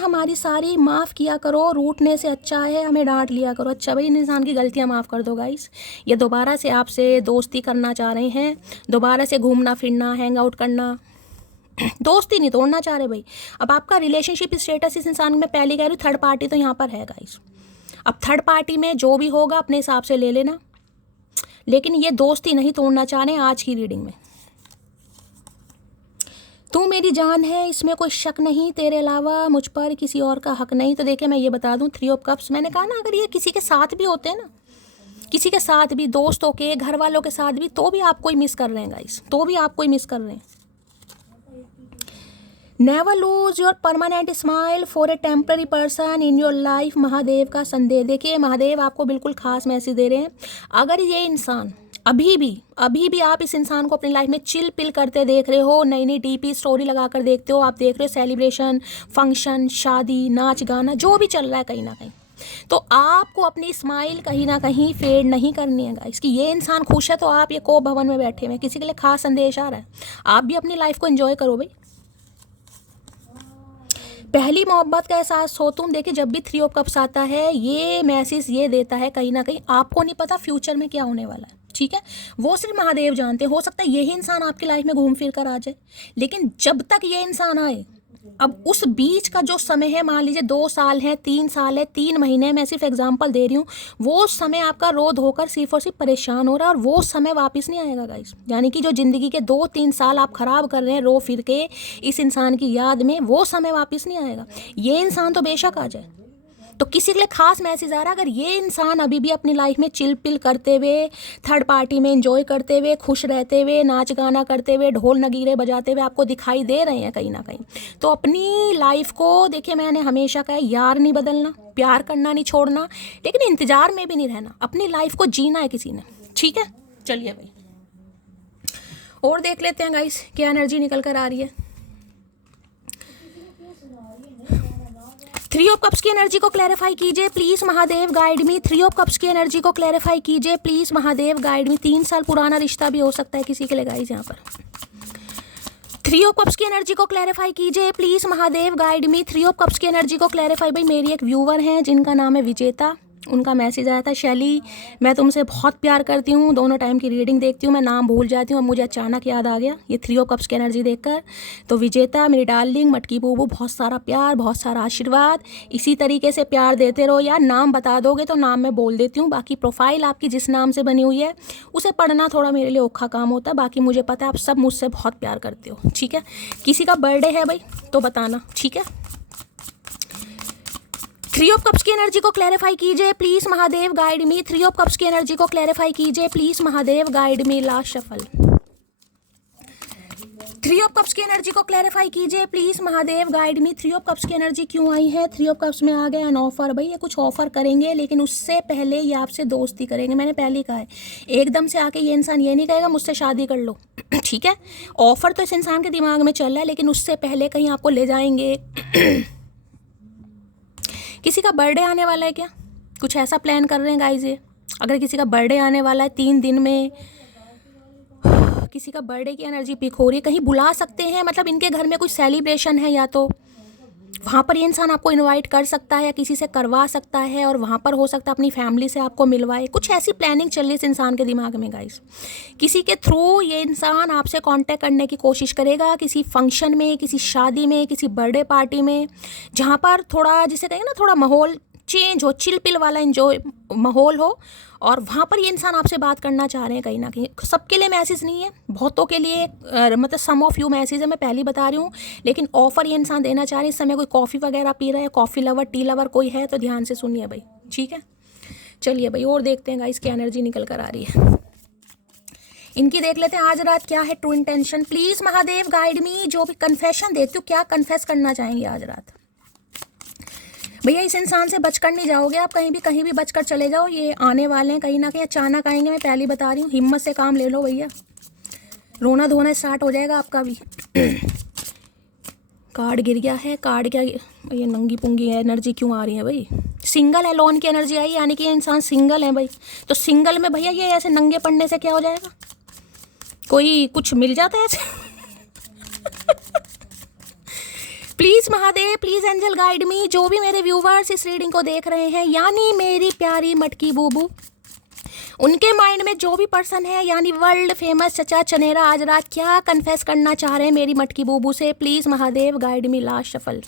हमारी सारी माफ़ किया करो, रूठने से अच्छा है हमें डांट लिया करो। अच्छा भाई, इन इंसान की गलतियां माफ़ कर दो गाइस। ये दोबारा से आपसे दोस्ती करना चाह रहे हैं, दोबारा से घूमना फिरना, हैंग आउट करना, दोस्ती नहीं तोड़ना चाह रहे भाई। अब आपका रिलेशनशिप स्टेटस इस इंसान में, पहले कह रही हूँ, थर्ड पार्टी तो यहाँ पर है गाइस। अब थर्ड पार्टी में जो भी होगा अपने हिसाब से ले लेना, लेकिन ये दोस्ती नहीं तोड़ना चाह रहे हैं आज की रीडिंग में। तू मेरी जान है, इसमें कोई शक नहीं, तेरे अलावा मुझ पर किसी और का हक नहीं। तो देखिए मैं ये बता दूं, 3 ऑफ कप्स, मैंने कहा ना अगर ये किसी के साथ भी होते हैं ना, किसी के साथ भी, दोस्तों के, घर वालों के साथ भी, तो भी आपको ही मिस कर रहे हैं गाइस, तो भी आपको ही मिस कर रहे हैं। Never lose your permanent smile for a temporary person in your life. Mahadev का संदेश, देखिए महादेव आपको बिल्कुल खास मैसेज दे रहे हैं। अगर ये इंसान अभी भी आप इस इंसान को अपनी लाइफ में चिल पिल करते देख रहे हो, नई नई डीपी स्टोरी लगा कर देखते हो, आप देख रहे हो सेलिब्रेशन, फंक्शन, शादी, नाच गाना जो भी चल रहा है कहीं ना कहीं, तो आपको अपनी स्माइल कहीं ना कहीं फेड नहीं करनी है गाइस। कि ये इंसान खुश है तो आप ये कोप भवन में बैठे हुए, किसी के लिए खास संदेश आ रहा है, आप भी अपनी लाइफ को एंजॉय करो भाई। पहली मोहब्बत का एहसास हो तुम। देखिए जब भी 3 ऑफ कप्स आता है ये मैसेज ये देता है कहीं ना कहीं आपको नहीं पता फ्यूचर में क्या होने वाला है, ठीक है, वो सिर्फ महादेव जानते हैं। हो सकता है यही इंसान आपकी लाइफ में घूम फिर कर आ जाए, लेकिन जब तक ये इंसान आए, अब उस बीच का जो समय है, मान लीजिए 2 साल है, 3 साल है, 3 महीने, मैं सिर्फ एग्जांपल दे रही हूँ, वो समय आपका रो धोकर सिर्फ और सिर्फ परेशान हो रहा है और वो समय वापस नहीं आएगा गाइस। यानी कि जो ज़िंदगी के 2-3 साल आप ख़राब कर रहे हैं रो फिर के इस इंसान की याद में, वो समय वापस नहीं आएगा। ये इंसान तो बेशक आ जाए। तो किसी के लिए खास मैसेज आ रहा है, अगर ये इंसान अभी भी अपनी लाइफ में चिल पिल करते हुए, थर्ड पार्टी में एंजॉय करते हुए, खुश रहते हुए, नाच गाना करते हुए, ढोल नगीरे बजाते हुए आपको दिखाई दे रहे हैं कहीं ना कहीं, तो अपनी लाइफ को देखिए, मैंने हमेशा कहा यार नहीं बदलना, प्यार करना नहीं छोड़ना, लेकिन इंतजार में भी नहीं रहना, अपनी लाइफ को जीना है किसी ने, ठीक है। चलिए भाई और देख लेते हैं गाइस क्या एनर्जी निकल कर आ रही है। 3 ऑफ कप्स की एनर्जी को क्लैरिफाई कीजिए please Mahadev, guide me. 3 of cups की एनर्जी को क्लैरिफाई कीजिए प्लीज महादेव, गाइड मी। 3 साल पुराना रिश्ता भी हो सकता है किसी के लिए गाइस यहाँ पर। 3 ऑफ कप्स की एनर्जी को क्लैरिफाई कीजिए please Mahadev, guide me. 3 of cups की एनर्जी को क्लैरिफाई। भाई मेरी एक व्यूवर हैं जिनका नाम है विजेता, उनका मैसेज आया था, शैली मैं तुमसे बहुत प्यार करती हूँ, दोनों टाइम की रीडिंग देखती हूँ, मैं नाम भूल जाती हूँ, अब मुझे अचानक याद आ गया ये 3 ऑफ कप्स की एनर्जी देखकर। तो विजेता मेरी डार्लिंग, मटकी बूबू, बहुत सारा प्यार, बहुत सारा आशीर्वाद, इसी तरीके से प्यार देते रहो यार। नाम बता दोगे तो नाम मैं बोल देती हूँ, बाकी प्रोफाइल आपकी जिस नाम से बनी हुई है उसे पढ़ना थोड़ा मेरे लिए औखा काम होता है, बाकी मुझे पता है आप सब मुझसे बहुत प्यार करते हो, ठीक है। किसी का बर्थडे है भाई तो बताना, ठीक है। 3 ऑफ कप्स की एनर्जी को क्लैरिफाई कीजिए please Mahadev, guide me. 3 of cups की एनर्जी को क्लैरिफाई कीजिए please Mahadev, guide me. Last shuffle. 3 of cups की एनर्जी को क्लैरिफाई कीजिए please Mahadev, guide me. 3 of cups की एनर्जी क्यों आई है? 3 ऑफ कप्स में आ गया एन ऑफर। भाई ये कुछ ऑफर करेंगे लेकिन उससे पहले ये आपसे दोस्ती करेंगे, मैंने पहले ही कहा है। एकदम से आके ये इंसान ये नहीं कहेगा मुझसे शादी कर लो, ठीक है। ऑफर तो इस इंसान के दिमाग में चल रहा है लेकिन उससे पहले कहीं आपको ले जाएंगे। किसी का बर्थडे आने वाला है क्या? कुछ ऐसा प्लान कर रहे हैं गाइस ये। अगर किसी का बर्थडे आने वाला है 3 दिन में, किसी का बर्थडे की एनर्जी पिक हो रही है, कहीं बुला सकते हैं, मतलब इनके घर में कुछ सेलिब्रेशन है या तो वहाँ पर ये इंसान आपको इनवाइट कर सकता है या किसी से करवा सकता है और वहाँ पर हो सकता है अपनी फैमिली से आपको मिलवाए, कुछ ऐसी प्लानिंग चल रही है इस इंसान के दिमाग में गाइस। किसी के थ्रू ये इंसान आपसे कांटेक्ट करने की कोशिश करेगा, किसी फंक्शन में, किसी शादी में, किसी बर्थडे पार्टी में, जहाँ पर थोड़ा जिसे कहेंगे ना थोड़ा माहौल चेंज हो, चिलपिल वाला इंजॉय माहौल हो, और वहाँ पर ये इंसान आपसे बात करना चाह रहे हैं कहीं ना कहीं। सबके लिए मैसेज नहीं है, बहुतों के लिए मतलब सम ऑफ यू मैसेज है, मैं पहले बता रही हूँ, लेकिन ऑफर ये इंसान देना चाह रहे हैं। इस समय कोई कॉफ़ी वगैरह पी रहा है, कॉफ़ी लवर, टी लवर कोई है तो ध्यान से सुनिए भाई, ठीक है। चलिए भाई और देखते हैं गाइस क्या एनर्जी निकल कर आ रही है। इनकी देख लेते हैं आज रात क्या है true intention. Please Mahadev guide मी, जो भी कन्फेशन देती हूँ क्या कन्फेस करना चाहेंगे आज रात। भैया इस इंसान से बचकर नहीं जाओगे आप, कहीं भी बचकर चले जाओ, ये आने वाले हैं कहीं ना कहीं, अचानक आएंगे, मैं पहले बता रही हूँ। हिम्मत से काम ले लो भैया, रोना धोना स्टार्ट हो जाएगा आपका भी। कार्ड गिर गया है, कार्ड क्या, ये नंगी पुंगी एनर्जी क्यों आ रही है भाई। सिंगल है, लोन की एनर्जी आई, यानी कि ये इंसान सिंगल है भाई। तो सिंगल में भैया ये ऐसे नंगे पड़ने से क्या हो जाएगा, कोई कुछ मिल जाता है ऐसे। Please Mahadev, please angel guide me, जो भी मेरे व्यूवर्स इस रीडिंग को देख रहे हैं, यानी मेरी प्यारी मटकी बूबू, उनके माइंड में जो भी पर्सन है, यानी वर्ल्ड फेमस चचा चनेरा, आज रात क्या कन्फेस करना चाह रहे हैं मेरी मटकी बूबू से। Please Mahadev guide me, last shuffle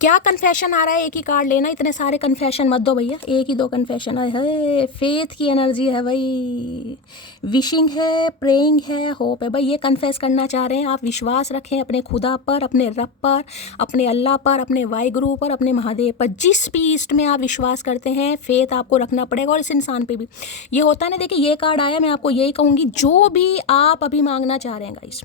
क्या कन्फेशन आ रहा है। एक ही कार्ड लेना, इतने सारे कन्फेशन मत दो भैया, एक ही दो कन्फेशन है। फेथ की एनर्जी है भाई, विशिंग है, प्रेइंग है, होप है भाई। ये कन्फेस करना चाह रहे हैं आप, विश्वास रखें अपने खुदा पर, अपने रब पर, अपने अल्लाह पर, अपने वाहिगुरु पर, अपने महादेव पर, जिस भी ईस्ट में आप विश्वास करते हैं, फेथ आपको रखना पड़ेगा। और इस इंसान पे भी ये होता है ना, देखिए ये कार्ड आया, मैं आपको यही कहूँगी, जो भी आप अभी मांगना चाह रहे हैं गाइस,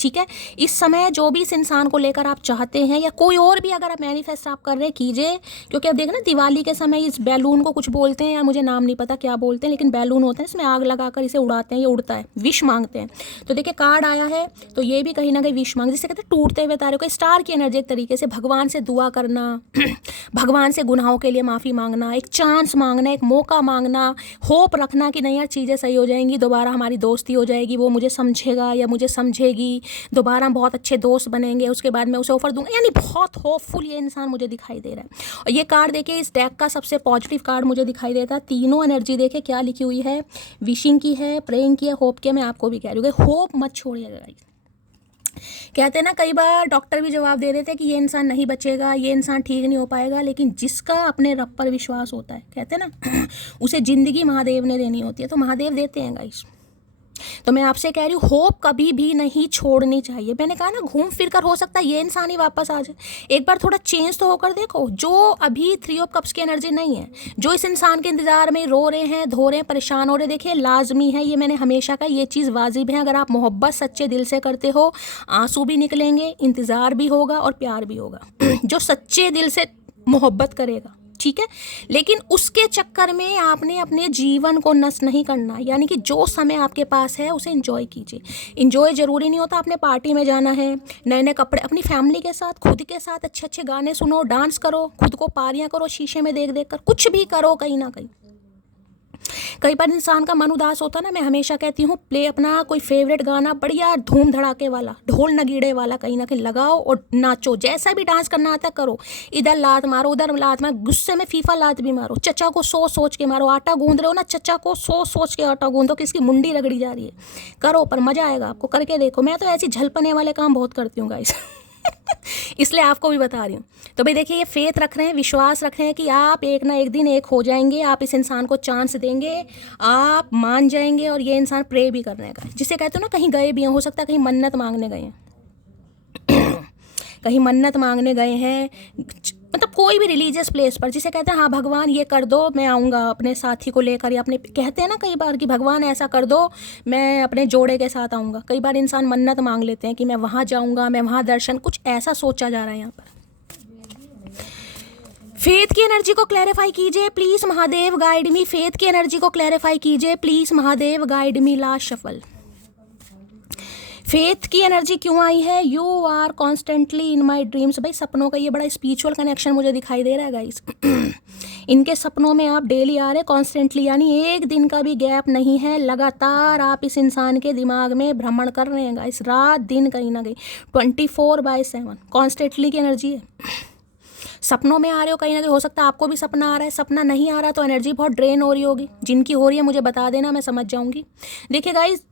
ठीक है, इस समय जो भी इस इंसान को लेकर आप चाहते हैं, या कोई और भी अगर आप मैनिफेस्ट आप कर रहे हैं, कीजिए। क्योंकि अब देखो ना, दिवाली के समय इस बैलून को कुछ बोलते हैं, या मुझे नाम नहीं पता क्या बोलते हैं, लेकिन बैलून होते हैं, इसमें आग लगाकर इसे उड़ाते हैं, ये उड़ता है, विश मांगते हैं। तो देखिए कार्ड आया है, तो ये भी कहीं ना कहीं विश मांग, जिसे कहते हैं टूटते हुए तारों का, स्टार की एनर्जी एक तरीके से, भगवान से दुआ करना, भगवान से गुनाहों के लिए माफ़ी मांगना, एक चांस मांगना, एक मौका मांगना, होप रखना कि नहीं यार चीज़ें सही हो जाएंगी, दोबारा हमारी दोस्ती हो जाएगी, वो मुझे समझेगा या मुझे समझेगी, दोबारा हम बहुत अच्छे दोस्त बनेंगे, उसके बाद मैं उसे ऑफर दूंगा, यानी बहुत होपफुल ये इंसान मुझे दिखाई दे रहा है। और ये कार्ड देखिए, इस डेक का सबसे पॉजिटिव कार्ड मुझे दिखाई देता है। तीनों एनर्जी देखे क्या लिखी हुई है, विशिंग की है, प्रेइंग की है, होप की है। मैं आपको भी कह रही हूँ, होप मत छोड़िएगा गाइस। कहते हैं ना, कई बार डॉक्टर भी जवाब दे देते हैं कि ये इंसान नहीं बचेगा, ये इंसान ठीक नहीं हो पाएगा, लेकिन जिसका अपने रब पर विश्वास होता है, कहते हैं ना, उसे ज़िंदगी महादेव ने देनी होती है, तो महादेव देते हैं गाइस। तो मैं आपसे कह रही हूँ, होप कभी भी नहीं छोड़नी चाहिए। मैंने कहा ना, घूम फिर कर हो सकता है ये इंसान ही वापस आ जाए। एक बार थोड़ा चेंज तो होकर देखो। जो अभी 3 ऑफ कप्स की एनर्जी नहीं है, जो इस इंसान के इंतजार में रो रहे हैं, धो रहे हैं, परेशान हो रहे, देखिए लाजमी है, ये मैंने हमेशा कहा, ये चीज़ वाजिब है। अगर आप मोहब्बत सच्चे दिल से करते हो, आंसू भी निकलेंगे, इंतज़ार भी होगा और प्यार भी होगा। जो सच्चे दिल से मोहब्बत करेगा, ठीक है, लेकिन उसके चक्कर में आपने अपने जीवन को नष्ट नहीं करना। यानी कि जो समय आपके पास है उसे एंजॉय कीजिए। एंजॉय ज़रूरी नहीं होता आपने पार्टी में जाना है, नए नए कपड़े, अपनी फैमिली के साथ, खुद के साथ अच्छे अच्छे गाने सुनो, डांस करो, खुद को पारियां करो, शीशे में देख देख कर, कुछ भी करो कहीं ना कहीं। कई बार इंसान का मन उदास होता है ना, मैं हमेशा कहती हूँ, प्ले अपना कोई फेवरेट गाना बढ़िया धूम धड़ाके वाला, ढोल नगीड़े वाला कहीं ना कहीं लगाओ और नाचो। जैसा भी डांस करना आता करो, इधर लात मारो, उधर लात मारो, गुस्से में फीफा लात भी मारो, चचा को सोच सोच के मारो। आटा गूंद रहे हो ना, चचा को सोच सोच के आटा गूंदो कि इसकी मुंडी रगड़ी जा रही है, करो, पर मज़ा आएगा आपको, करके देखो। मैं तो ऐसी झलपने वाले काम बहुत करती हूँ गाइस। इसलिए आपको भी बता रही हूँ। तो भाई देखिए, ये फेथ रख रहे हैं, विश्वास रख रहे हैं कि आप एक ना एक दिन एक हो जाएंगे, आप इस इंसान को चांस देंगे, आप मान जाएंगे। और ये इंसान प्रे भी करने का, जिसे कहते हो ना, कहीं गए भी हैं, हो सकता है कहीं मन्नत मांगने गए हैं, कहीं मन्नत मांगने गए हैं, मतलब कोई भी रिलीजियस प्लेस पर, जिसे कहते हैं हाँ भगवान ये कर दो, मैं आऊँगा अपने साथी को लेकर, या अपने, कहते हैं ना कई बार कि भगवान ऐसा कर दो, मैं अपने जोड़े के साथ आऊँगा। कई बार इंसान मन्नत मांग लेते हैं कि मैं वहाँ जाऊँगा, मैं वहाँ दर्शन, कुछ ऐसा सोचा जा रहा है यहाँ पर। फेथ की एनर्जी को क्लैरिफाई कीजिए please Mahadev guide me. Faith की एनर्जी को क्लैरिफाई कीजिए please Mahadev guide me. Last shuffle, faith की एनर्जी क्यों आई है? You are constantly in my dreams. भाई सपनों का ये बड़ा स्पिरिचुअल कनेक्शन मुझे दिखाई दे रहा है गाइस। इनके सपनों में आप डेली आ रहे हैं कॉन्स्टेंटली, यानी एक दिन का भी गैप नहीं है, लगातार आप इस इंसान के दिमाग में भ्रमण कर रहे हैं गाइस, रात दिन कहीं ना कहीं 24/7 कॉन्स्टेंटली की एनर्जी है। सपनों में आ रहे हो कहीं ना कहीं, हो सकता है आपको भी सपना आ रहा है, सपना नहीं आ रहा तो एनर्जी बहुत ड्रेन हो रही होगी। जिनकी हो रही है मुझे बता देना, मैं समझ जाऊंगी। देखिए गाइस,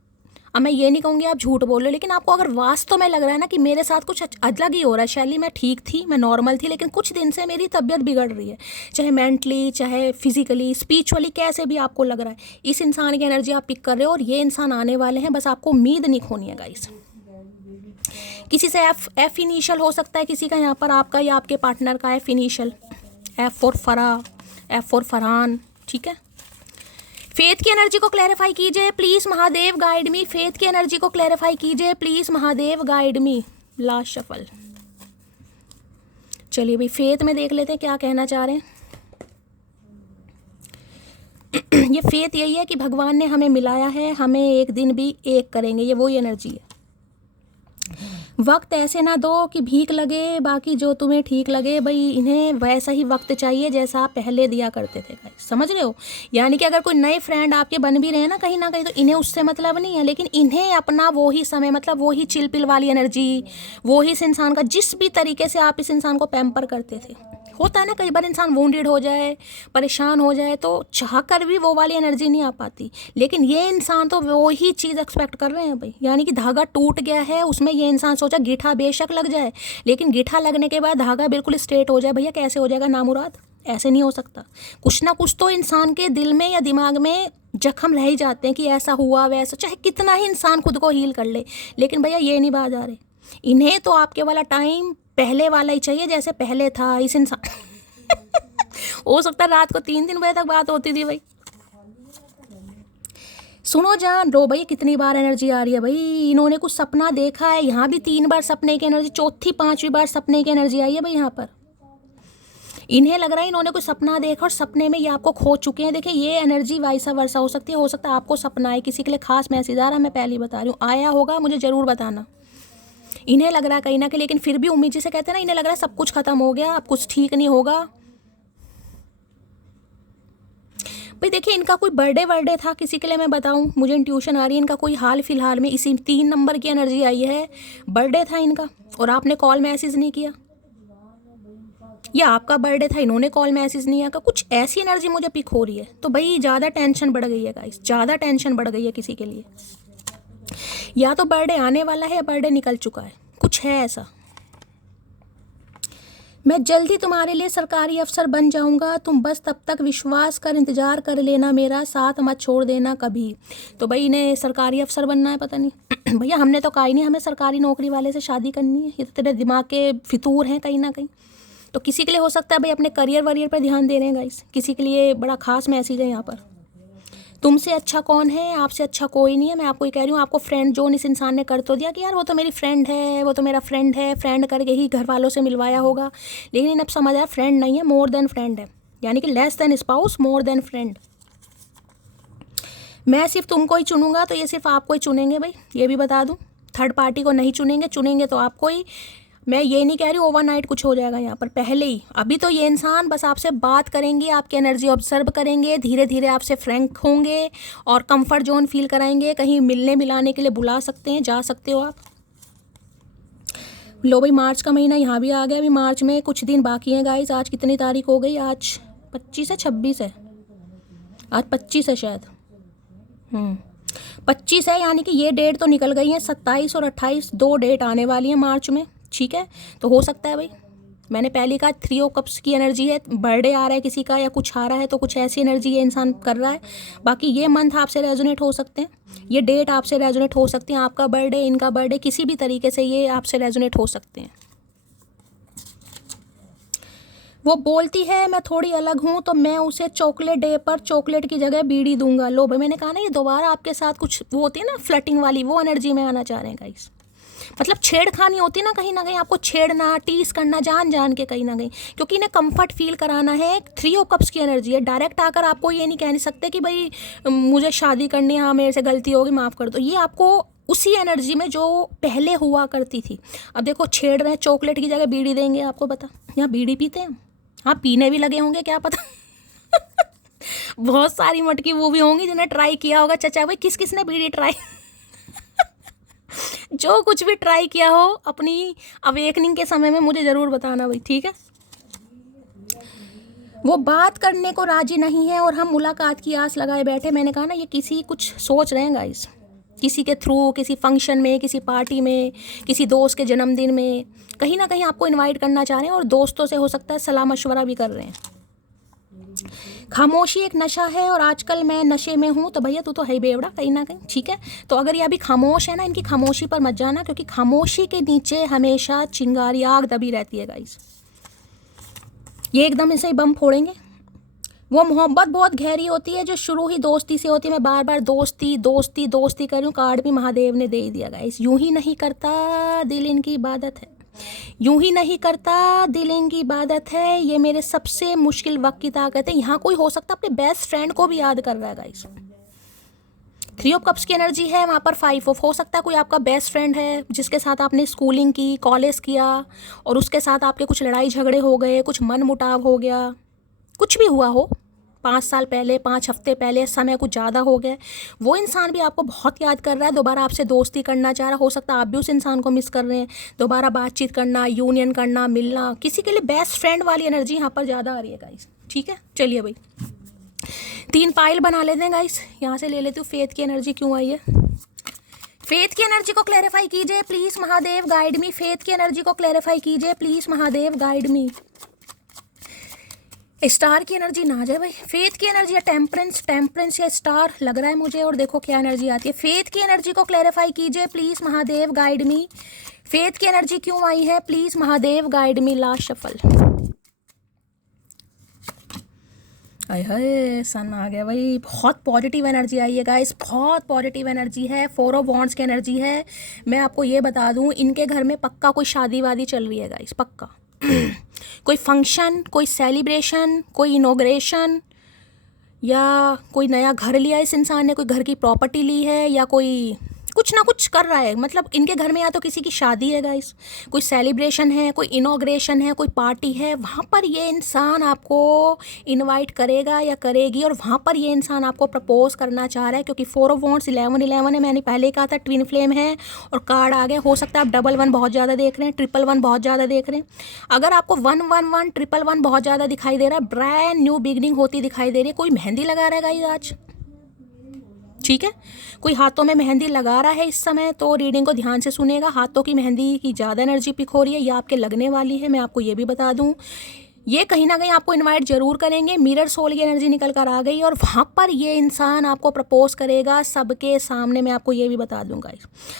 अब मैं ये नहीं कहूँगी आप झूठ बोल रहे हो, लेकिन आपको अगर वास्तव में लग रहा है ना कि मेरे साथ कुछ अलग ही हो रहा है, शैली मैं ठीक थी, मैं नॉर्मल थी, लेकिन कुछ दिन से मेरी तबीयत बिगड़ रही है, चाहे मेंटली, चाहे फिजिकली, स्पिरिचुअली, कैसे भी आपको लग रहा है, इस इंसान की एनर्जी आप पिक कर रहे हो और ये इंसान आने वाले हैं, बस आपको उम्मीद नहीं खोनी है गाइस। किसी से एफ इनिशियल हो सकता है किसी का, यहाँ पर आपका या आपके पार्टनर का एफ इनिशियल, एफ फॉर फरा, एफ फॉर फरहान, ठीक है। फेथ की एनर्जी को क्लैरिफाई कीजिए please Mahadev guide me, faith की एनर्जी को क्लैरिफाई कीजिए please Mahadev guide me. Last shuffle. चलिए भाई फेथ में देख लेते हैं क्या कहना चाह रहे हैं। ये फेथ यही है कि भगवान ने हमें मिलाया है, हमें एक दिन भी एक करेंगे, ये वही एनर्जी है। वक्त ऐसे ना दो कि भीख लगे, बाकी जो तुम्हें ठीक लगे, भाई इन्हें वैसा ही वक्त चाहिए जैसा आप पहले दिया करते थे गाइस, समझ रहे हो। यानी कि अगर कोई नए फ्रेंड आपके बन भी रहे हैं ना कहीं, तो इन्हें उससे मतलब नहीं है, लेकिन इन्हें अपना वो ही समय, मतलब वो ही चिलपिल वाली एनर्जी, वो ही इस इंसान का, जिस भी तरीके से आप इस इंसान को पैम्पर करते थे। होता है ना कई बार इंसान वुंडेड हो जाए, परेशान हो जाए, तो चाह कर भी वो वाली एनर्जी नहीं आ पाती, लेकिन ये इंसान तो वो ही चीज़ एक्सपेक्ट कर रहे हैं भाई। यानी कि धागा टूट गया है, उसमें ये इंसान सोचा गीठा बेशक लग जाए, लेकिन गीठा लगने के बाद धागा बिल्कुल स्ट्रेट हो जाए। भैया कैसे हो जाएगा नामुराद, ऐसे नहीं हो सकता। कुछ ना कुछ तो इंसान के दिल में या दिमाग में जख्म रह ही जाते हैं कि ऐसा हुआ वैसा, चाहे कितना ही इंसान खुद को हील कर ले, लेकिन भैया ये नहीं बात आ रही। इन्हें तो आपके वाला टाइम पहले वाला ही चाहिए, जैसे पहले था इस इंसान। हो सकता है रात को 3-3 बजे तक बात होती थी भाई। सुनो जान रो भाई, कितनी बार एनर्जी आ रही है भाई। इन्होंने कुछ सपना देखा है, यहाँ भी 3 बार सपने की एनर्जी, चौथी 5वीं बार सपने की एनर्जी आई है भाई यहाँ पर। इन्हें लग रहा है इन्होंने कुछ सपना देखा और सपने में ये आपको खो चुके हैं। देखिए ये एनर्जी वाइसा वर्सा हो सकती है, हो सकता है आपको सपना है, किसी के लिए खास मैसेज आ रहा है, मैं पहले ही बता रही हूँ, आया होगा मुझे ज़रूर बताना। इन्हें लग रहा है कहीं ना कहीं, लेकिन फिर भी उम्मीद, जिसे कहते हैं ना, इन्हें लग रहा है सब कुछ खत्म हो गया, अब कुछ ठीक नहीं होगा भाई। देखिए इनका कोई बर्थडे था किसी के लिए, मैं बताऊं, मुझे इंट्यूशन आ रही है इनका कोई हाल फिलहाल में, इसी 3 नंबर की एनर्जी आई है, बर्थडे था इनका और आपने कॉल मैसेज नहीं किया, या आपका बर्थडे था इन्होंने कॉल मैसेज नहीं आया, कुछ ऐसी एनर्जी मुझे पिक हो रही है। तो भाई ज़्यादा टेंशन बढ़ गई है गाइस, ज़्यादा टेंशन बढ़ गई है किसी के लिए, या तो बर्थडे आने वाला है या बर्थडे निकल चुका है, कुछ है ऐसा। मैं जल्दी तुम्हारे लिए सरकारी अफसर बन जाऊंगा, तुम बस तब तक विश्वास कर इंतज़ार कर लेना मेरा, साथ मत छोड़ देना कभी। तो भाई इन्हें सरकारी अफसर बनना है, पता नहीं। भैया हमने तो कहा ही नहीं हमें सरकारी नौकरी वाले से शादी करनी है, ये तो तेरे दिमाग के फितूर हैं कहीं ना कहीं। तो किसी के लिए हो सकता है भाई अपने करियर वरियर पर ध्यान दे रहे हैं गाइस, किसी के लिए बड़ा खास मैसेज है यहाँ पर। तुमसे अच्छा कौन है, आपसे अच्छा कोई नहीं है। मैं आपको ये कह रही हूँ, आपको फ्रेंड जोन इस इंसान ने कर तो दिया कि यार वो तो मेरी फ्रेंड है, वो तो मेरा फ्रेंड है, फ्रेंड करके ही घर वालों से मिलवाया होगा, लेकिन अब समझ आया फ्रेंड नहीं है, मोर देन फ्रेंड है। यानी कि लेस देन स्पाउस, मोर देन फ्रेंड। मैं सिर्फ तुमको ही चुनूंगा, तो ये सिर्फ आपको ही चुनेंगे भाई, ये भी बता दूँ, थर्ड पार्टी को नहीं चुनेंगे, चुनेंगे तो आपको ही। मैं ये नहीं कह रही ओवरनाइट कुछ हो जाएगा यहाँ पर, पहले ही। अभी तो ये इंसान बस आपसे बात करेंगे, आपकी एनर्जी ऑब्जर्व करेंगे, धीरे धीरे आपसे फ्रैंक होंगे और कंफर्ट जोन फील कराएंगे, कहीं मिलने मिलाने के लिए बुला सकते हैं, जा सकते हो आप। लो भाई मार्च का महीना यहाँ भी आ गया, अभी मार्च में कुछ दिन बाकी हैं गाइस। आज कितनी तारीख हो गई, आज 25 है 26 है, आज 25 है शायद, 25 है, यानी कि ये डेट तो निकल गई है। 27 और 28 2 डेट आने वाली है मार्च में, ठीक है। तो हो सकता है भाई, मैंने पहले कहा 3 ऑफ कप्स की एनर्जी है, बर्थडे आ रहा है किसी का या कुछ आ रहा है, तो कुछ ऐसी एनर्जी ये इंसान कर रहा है। बाकी ये मंथ आपसे रेजोनेट हो सकते हैं, ये डेट आपसे रेजोनेट हो सकती हैं, आपका बर्थडे, इनका बर्थडे, किसी भी तरीके से ये आपसे रेजोनेट हो सकते हैं। वो बोलती है मैं थोड़ी अलग हूँ, तो मैं उसे चॉकलेट डे पर चॉकलेट की जगह बीड़ी दूंगा। लो भाई मैंने कहा ना, ये दोबारा आपके साथ कुछ वो होती है ना फ्लर्टिंग वाली, वो एनर्जी में आना चाह रहे हैं गाइस। मतलब छेड़खानी होती ना कहीं आपको छेड़ना, टीस करना, जान जान के कहीं ना कहीं, क्योंकि इन्हें कंफर्ट फील कराना है। 3 ऑफ कप्स की एनर्जी है, डायरेक्ट आकर आपको ये नहीं कह नहीं सकते कि भाई मुझे शादी करनी है, हाँ मेरे से गलती होगी माफ़ कर दो। ये आपको उसी एनर्जी में जो पहले हुआ करती थी। अब देखो छेड़ रहे हैं, चॉकलेट की जगह बीड़ी देंगे आपको, बता यहाँ बीड़ी पीते हैं, हाँ पीने भी लगे होंगे क्या पता। बहुत सारी मटकी वो भी होंगी जिन्हें ट्राई किया होगा। चचा भाई किस किस ने बीड़ी ट्राई जो कुछ भी ट्राई किया हो अपनी अवेकनिंग के समय में मुझे ज़रूर बताना भाई, ठीक है। वो बात करने को राजी नहीं है और हम मुलाकात की आस लगाए बैठे। मैंने कहा ना ये किसी कुछ सोच रहे हैं गाइस, किसी के थ्रू, किसी फंक्शन में, किसी पार्टी में, किसी दोस्त के जन्मदिन में, कहीं ना कहीं आपको इनवाइट करना चाह रहे हैं और दोस्तों से हो सकता है सलाह मशवरा भी कर रहे हैं। खामोशी एक नशा है और आजकल मैं नशे में हूँ, तो भैया तू तो है ही बेवड़ा कहीं ना कहीं, ठीक है। तो अगर ये अभी खामोश है ना, इनकी खामोशी पर मत जाना, क्योंकि खामोशी के नीचे हमेशा चिंगारी आग दबी रहती है गाइस। ये एकदम ऐसे ही बम फोड़ेंगे। वो मोहब्बत बहुत गहरी होती है जो शुरू ही दोस्ती से होती है। मैं बार बार दोस्ती दोस्ती दोस्ती कर रही हूँ, कार्ड भी महादेव ने दे ही दिया गाइस। यूं ही नहीं करता दिल इनकी इबादत है, यूं ही नहीं करता दिल इनकी इबादत है, ये मेरे सबसे मुश्किल वक्त की ताकत है। यहाँ कोई हो सकता है अपने बेस्ट फ्रेंड को भी याद कर रहा है गाइस। 3 ऑफ कप्स की एनर्जी है, वहाँ पर 5 ऑफ, हो सकता है कोई आपका बेस्ट फ्रेंड है जिसके साथ आपने स्कूलिंग की, कॉलेज किया और उसके साथ आपके कुछ लड़ाई झगड़े हो गए, कुछ मन मुटाव हो गया, कुछ भी हुआ हो 5 साल पहले, 5 हफ्ते पहले, समय कुछ ज़्यादा हो गया। वो इंसान भी आपको बहुत याद कर रहा है, दोबारा आपसे दोस्ती करना चाह रहा है। हो सकता है आप भी उस इंसान को मिस कर रहे हैं, दोबारा बातचीत करना, यूनियन करना, मिलना। किसी के लिए बेस्ट फ्रेंड वाली एनर्जी यहाँ पर ज़्यादा आ रही है गाइस, ठीक है। चलिए भाई 3 पाइल बना लेते हैं गाइस। यहाँ से ले लेती हूँ फेथ की एनर्जी क्यों आई है। फेथ की एनर्जी को क्लैरिफाई कीजिए please Mahadev, guide me. Faith की एनर्जी को क्लैरिफाई कीजिए please Mahadev, guide me. Star की एनर्जी ना आ जाए भाई। फेथ की एनर्जी या टेम्परेंस या स्टार लग रहा है मुझे, और देखो क्या एनर्जी आती है। फेथ की एनर्जी को क्लैरिफाई कीजिए please Mahadev, guide me. Faith की एनर्जी क्यों आई है please Mahadev, guide me. Last shuffle. हाय हाय सन आ गया भाई। बहुत पॉजिटिव एनर्जी आई है गाइस, बहुत पॉजिटिव एनर्जी है। 4 ऑफ वॉन्ड्स की एनर्जी है। मैं आपको ये बता दूं, इनके घर में पक्का कोई शादी वादी चल रही है गाइस, पक्का। कोई फंक्शन, कोई सेलिब्रेशन, कोई इनॉग्रेशन, या कोई नया घर लिया इस इंसान ने, कोई घर की प्रॉपर्टी ली है, या कोई कुछ ना कुछ कर रहा है। मतलब इनके घर में या तो किसी की शादी है गाइस, कोई सेलिब्रेशन है, कोई इनॉग्रेशन है, कोई पार्टी है, वहाँ पर ये इंसान आपको इनवाइट करेगा या करेगी, और वहाँ पर ये इंसान आपको प्रपोज करना चाह रहा है। क्योंकि 4 ऑफ वॉन्ड्स 11 है, मैंने पहले कहा था ट्विन फ्लेम है, और कार्ड आ गया। हो सकता है आप 11 बहुत ज़्यादा देख रहे हैं, 111 बहुत ज़्यादा देख रहे हैं। अगर आपको 111 111 बहुत ज़्यादा दिखाई दे रहा है, ब्रांड न्यू बिगनिंग होती दिखाई दे रही है। कोई मेहंदी लगा रहा है गाइस आज, ठीक है। कोई हाथों में मेहंदी लगा रहा है इस समय, तो रीडिंग को ध्यान से सुनेगा। हाथों की मेहंदी की ज़्यादा एनर्जी पिक हो रही है, ये आपके लगने वाली है। मैं आपको ये भी बता दूं, ये कहीं ना कहीं आपको इनवाइट जरूर करेंगे। मिरर सोल की एनर्जी निकल कर आ गई, और वहाँ पर ये इंसान आपको प्रपोज करेगा सबके सामने। मैं आपको ये भी बता दूंगा,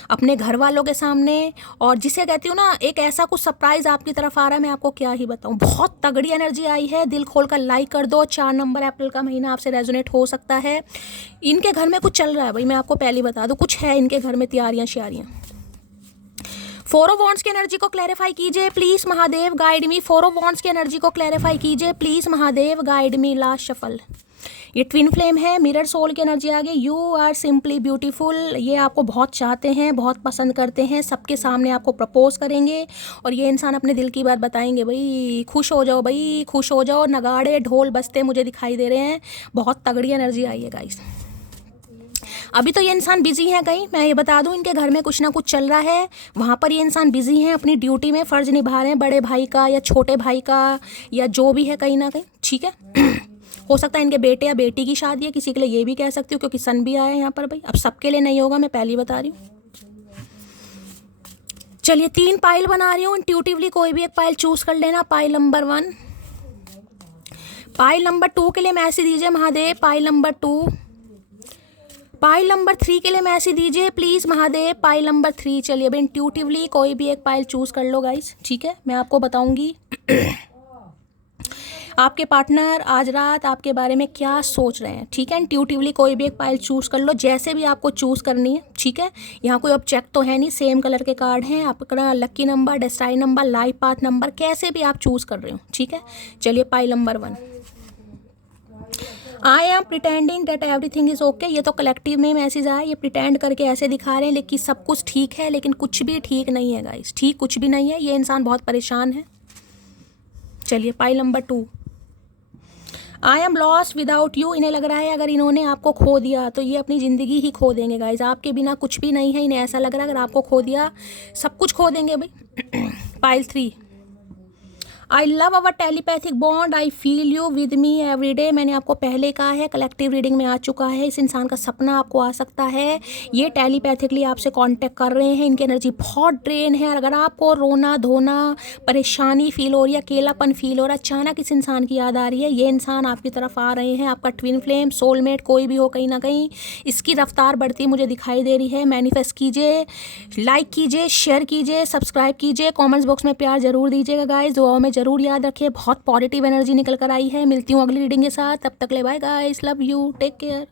अपने घर वालों के सामने। और जिसे कहती हूँ ना, एक ऐसा कुछ सरप्राइज आपकी तरफ आ रहा है, मैं आपको क्या ही बताऊँ। बहुत तगड़ी एनर्जी आई है, दिल खोल कर लाइक कर दो। 4 नंबर अप्रैल का महीना आपसे रेजोनेट हो सकता है। इनके घर में कुछ चल रहा है भाई, मैं आपको पहले बता दूँ, कुछ है इनके घर में तैयारियाँ श्यारियाँ। 4 ऑफ वॉन्ड्स की एनर्जी को क्लैरिफाई कीजिए please Mahadev, guide me. 4 of wands की एनर्जी को क्लैरिफाई कीजिए please Mahadev, guide me. Last shuffle. ये ट्विन फ्लेम है, मिरर सोल की एनर्जी आ गई। You are simply beautiful. ये आपको बहुत चाहते हैं, बहुत पसंद करते हैं, सबके सामने आपको प्रपोज करेंगे, और ये इंसान अपने दिल की बात बताएंगे। भाई खुश हो जाओ, भाई खुश हो जाओ। नगाड़े ढोल बजते मुझे दिखाई दे रहे हैं। बहुत तगड़ी एनर्जी आई है गाइस। अभी तो ये इंसान बिजी है कहीं, मैं ये बता दूं, इनके घर में कुछ ना कुछ चल रहा है। वहाँ पर ये इंसान बिजी हैं, अपनी ड्यूटी में फ़र्ज निभा रहे हैं, बड़े भाई का या छोटे भाई का, या जो भी है कहीं ना कहीं, ठीक है। हो सकता है इनके बेटे या बेटी की शादी है, किसी के लिए ये भी कह सकती हूँ, क्योंकि सन भी आया है यहाँ पर भाई। अब सबके लिए नहीं होगा, मैं पहले बता रही हूँ। चलिए 3 पाइल बना रही हूँ। इंट्यूटिवली कोई भी एक पाइल चूज कर लेना। पाइल नंबर 1, पाइल नंबर 2 के लिए मैसेज दीजिए Mahadev. Pile number 2, pile number 3 के लिए मैसेज दीजिए प्लीज़ महादेव। Pile number 3। चलिए अब इंट्यूटिवली कोई भी एक पाइल चूज़ कर लो गाइस, ठीक है। मैं आपको बताऊंगी आपके पार्टनर आज रात आपके बारे में क्या सोच रहे हैं, ठीक है। इंट्यूटिवली कोई भी एक पाइल चूज़ कर लो, जैसे भी आपको चूज़ करनी है, ठीक है। यहाँ कोई ऑब्जेक्ट तो है नहीं, सेम कलर के कार्ड हैं। आपका lucky number, destiny number, life path number, कैसे भी आप चूज़ कर रहे हो, ठीक है। चलिए pile number 1, I am pretending that everything is okay. ये तो कलेक्टिव में मैसेज आया, ये प्रिटेंड करके ऐसे दिखा रहे हैं लेकिन सब कुछ ठीक है, लेकिन कुछ भी ठीक नहीं है गाइस, ठीक कुछ भी नहीं है। ये इंसान बहुत परेशान है। चलिए pile number 2, I am lost without you. इन्हें लग रहा है अगर इन्होंने आपको खो दिया तो ये अपनी ज़िंदगी ही खो देंगे गाइस। आपके बिना कुछ भी नहीं है, इन्हें ऐसा लग रहा है अगर आपको खो दिया सब कुछ खो देंगे भाई। Pile 3, I love our telepathic bond, I feel you with me every day. मैंने आपको पहले कहा है, कलेक्टिव रीडिंग में आ चुका है। इस इंसान का सपना आपको आ सकता है, ये टेलीपैथिकली आपसे कांटेक्ट कर रहे हैं। इनकी एनर्जी बहुत ड्रेन है। अगर आपको रोना धोना, परेशानी फील हो रही है, अकेलापन फील हो रहा है, अचानक इस इंसान की याद आ रही है, ये इंसान आपकी तरफ आ रहे हैं। आपका ट्विन फ्लेम, सोलमेट कोई भी हो, कहीं ना कहीं इसकी रफ्तार बढ़ती मुझे दिखाई दे रही है। मैनिफेस्ट कीजिए, लाइक कीजिए, शेयर कीजिए, सब्सक्राइब कीजिए, कमेंट्स बॉक्स में प्यार जरूर दीजिएगा गाइस। दुआओं में जरूर याद रखिए। बहुत पॉजिटिव एनर्जी निकल कर आई है। मिलती हूँ अगली रीडिंग के साथ, तब तक ले bye guys, love you, take care.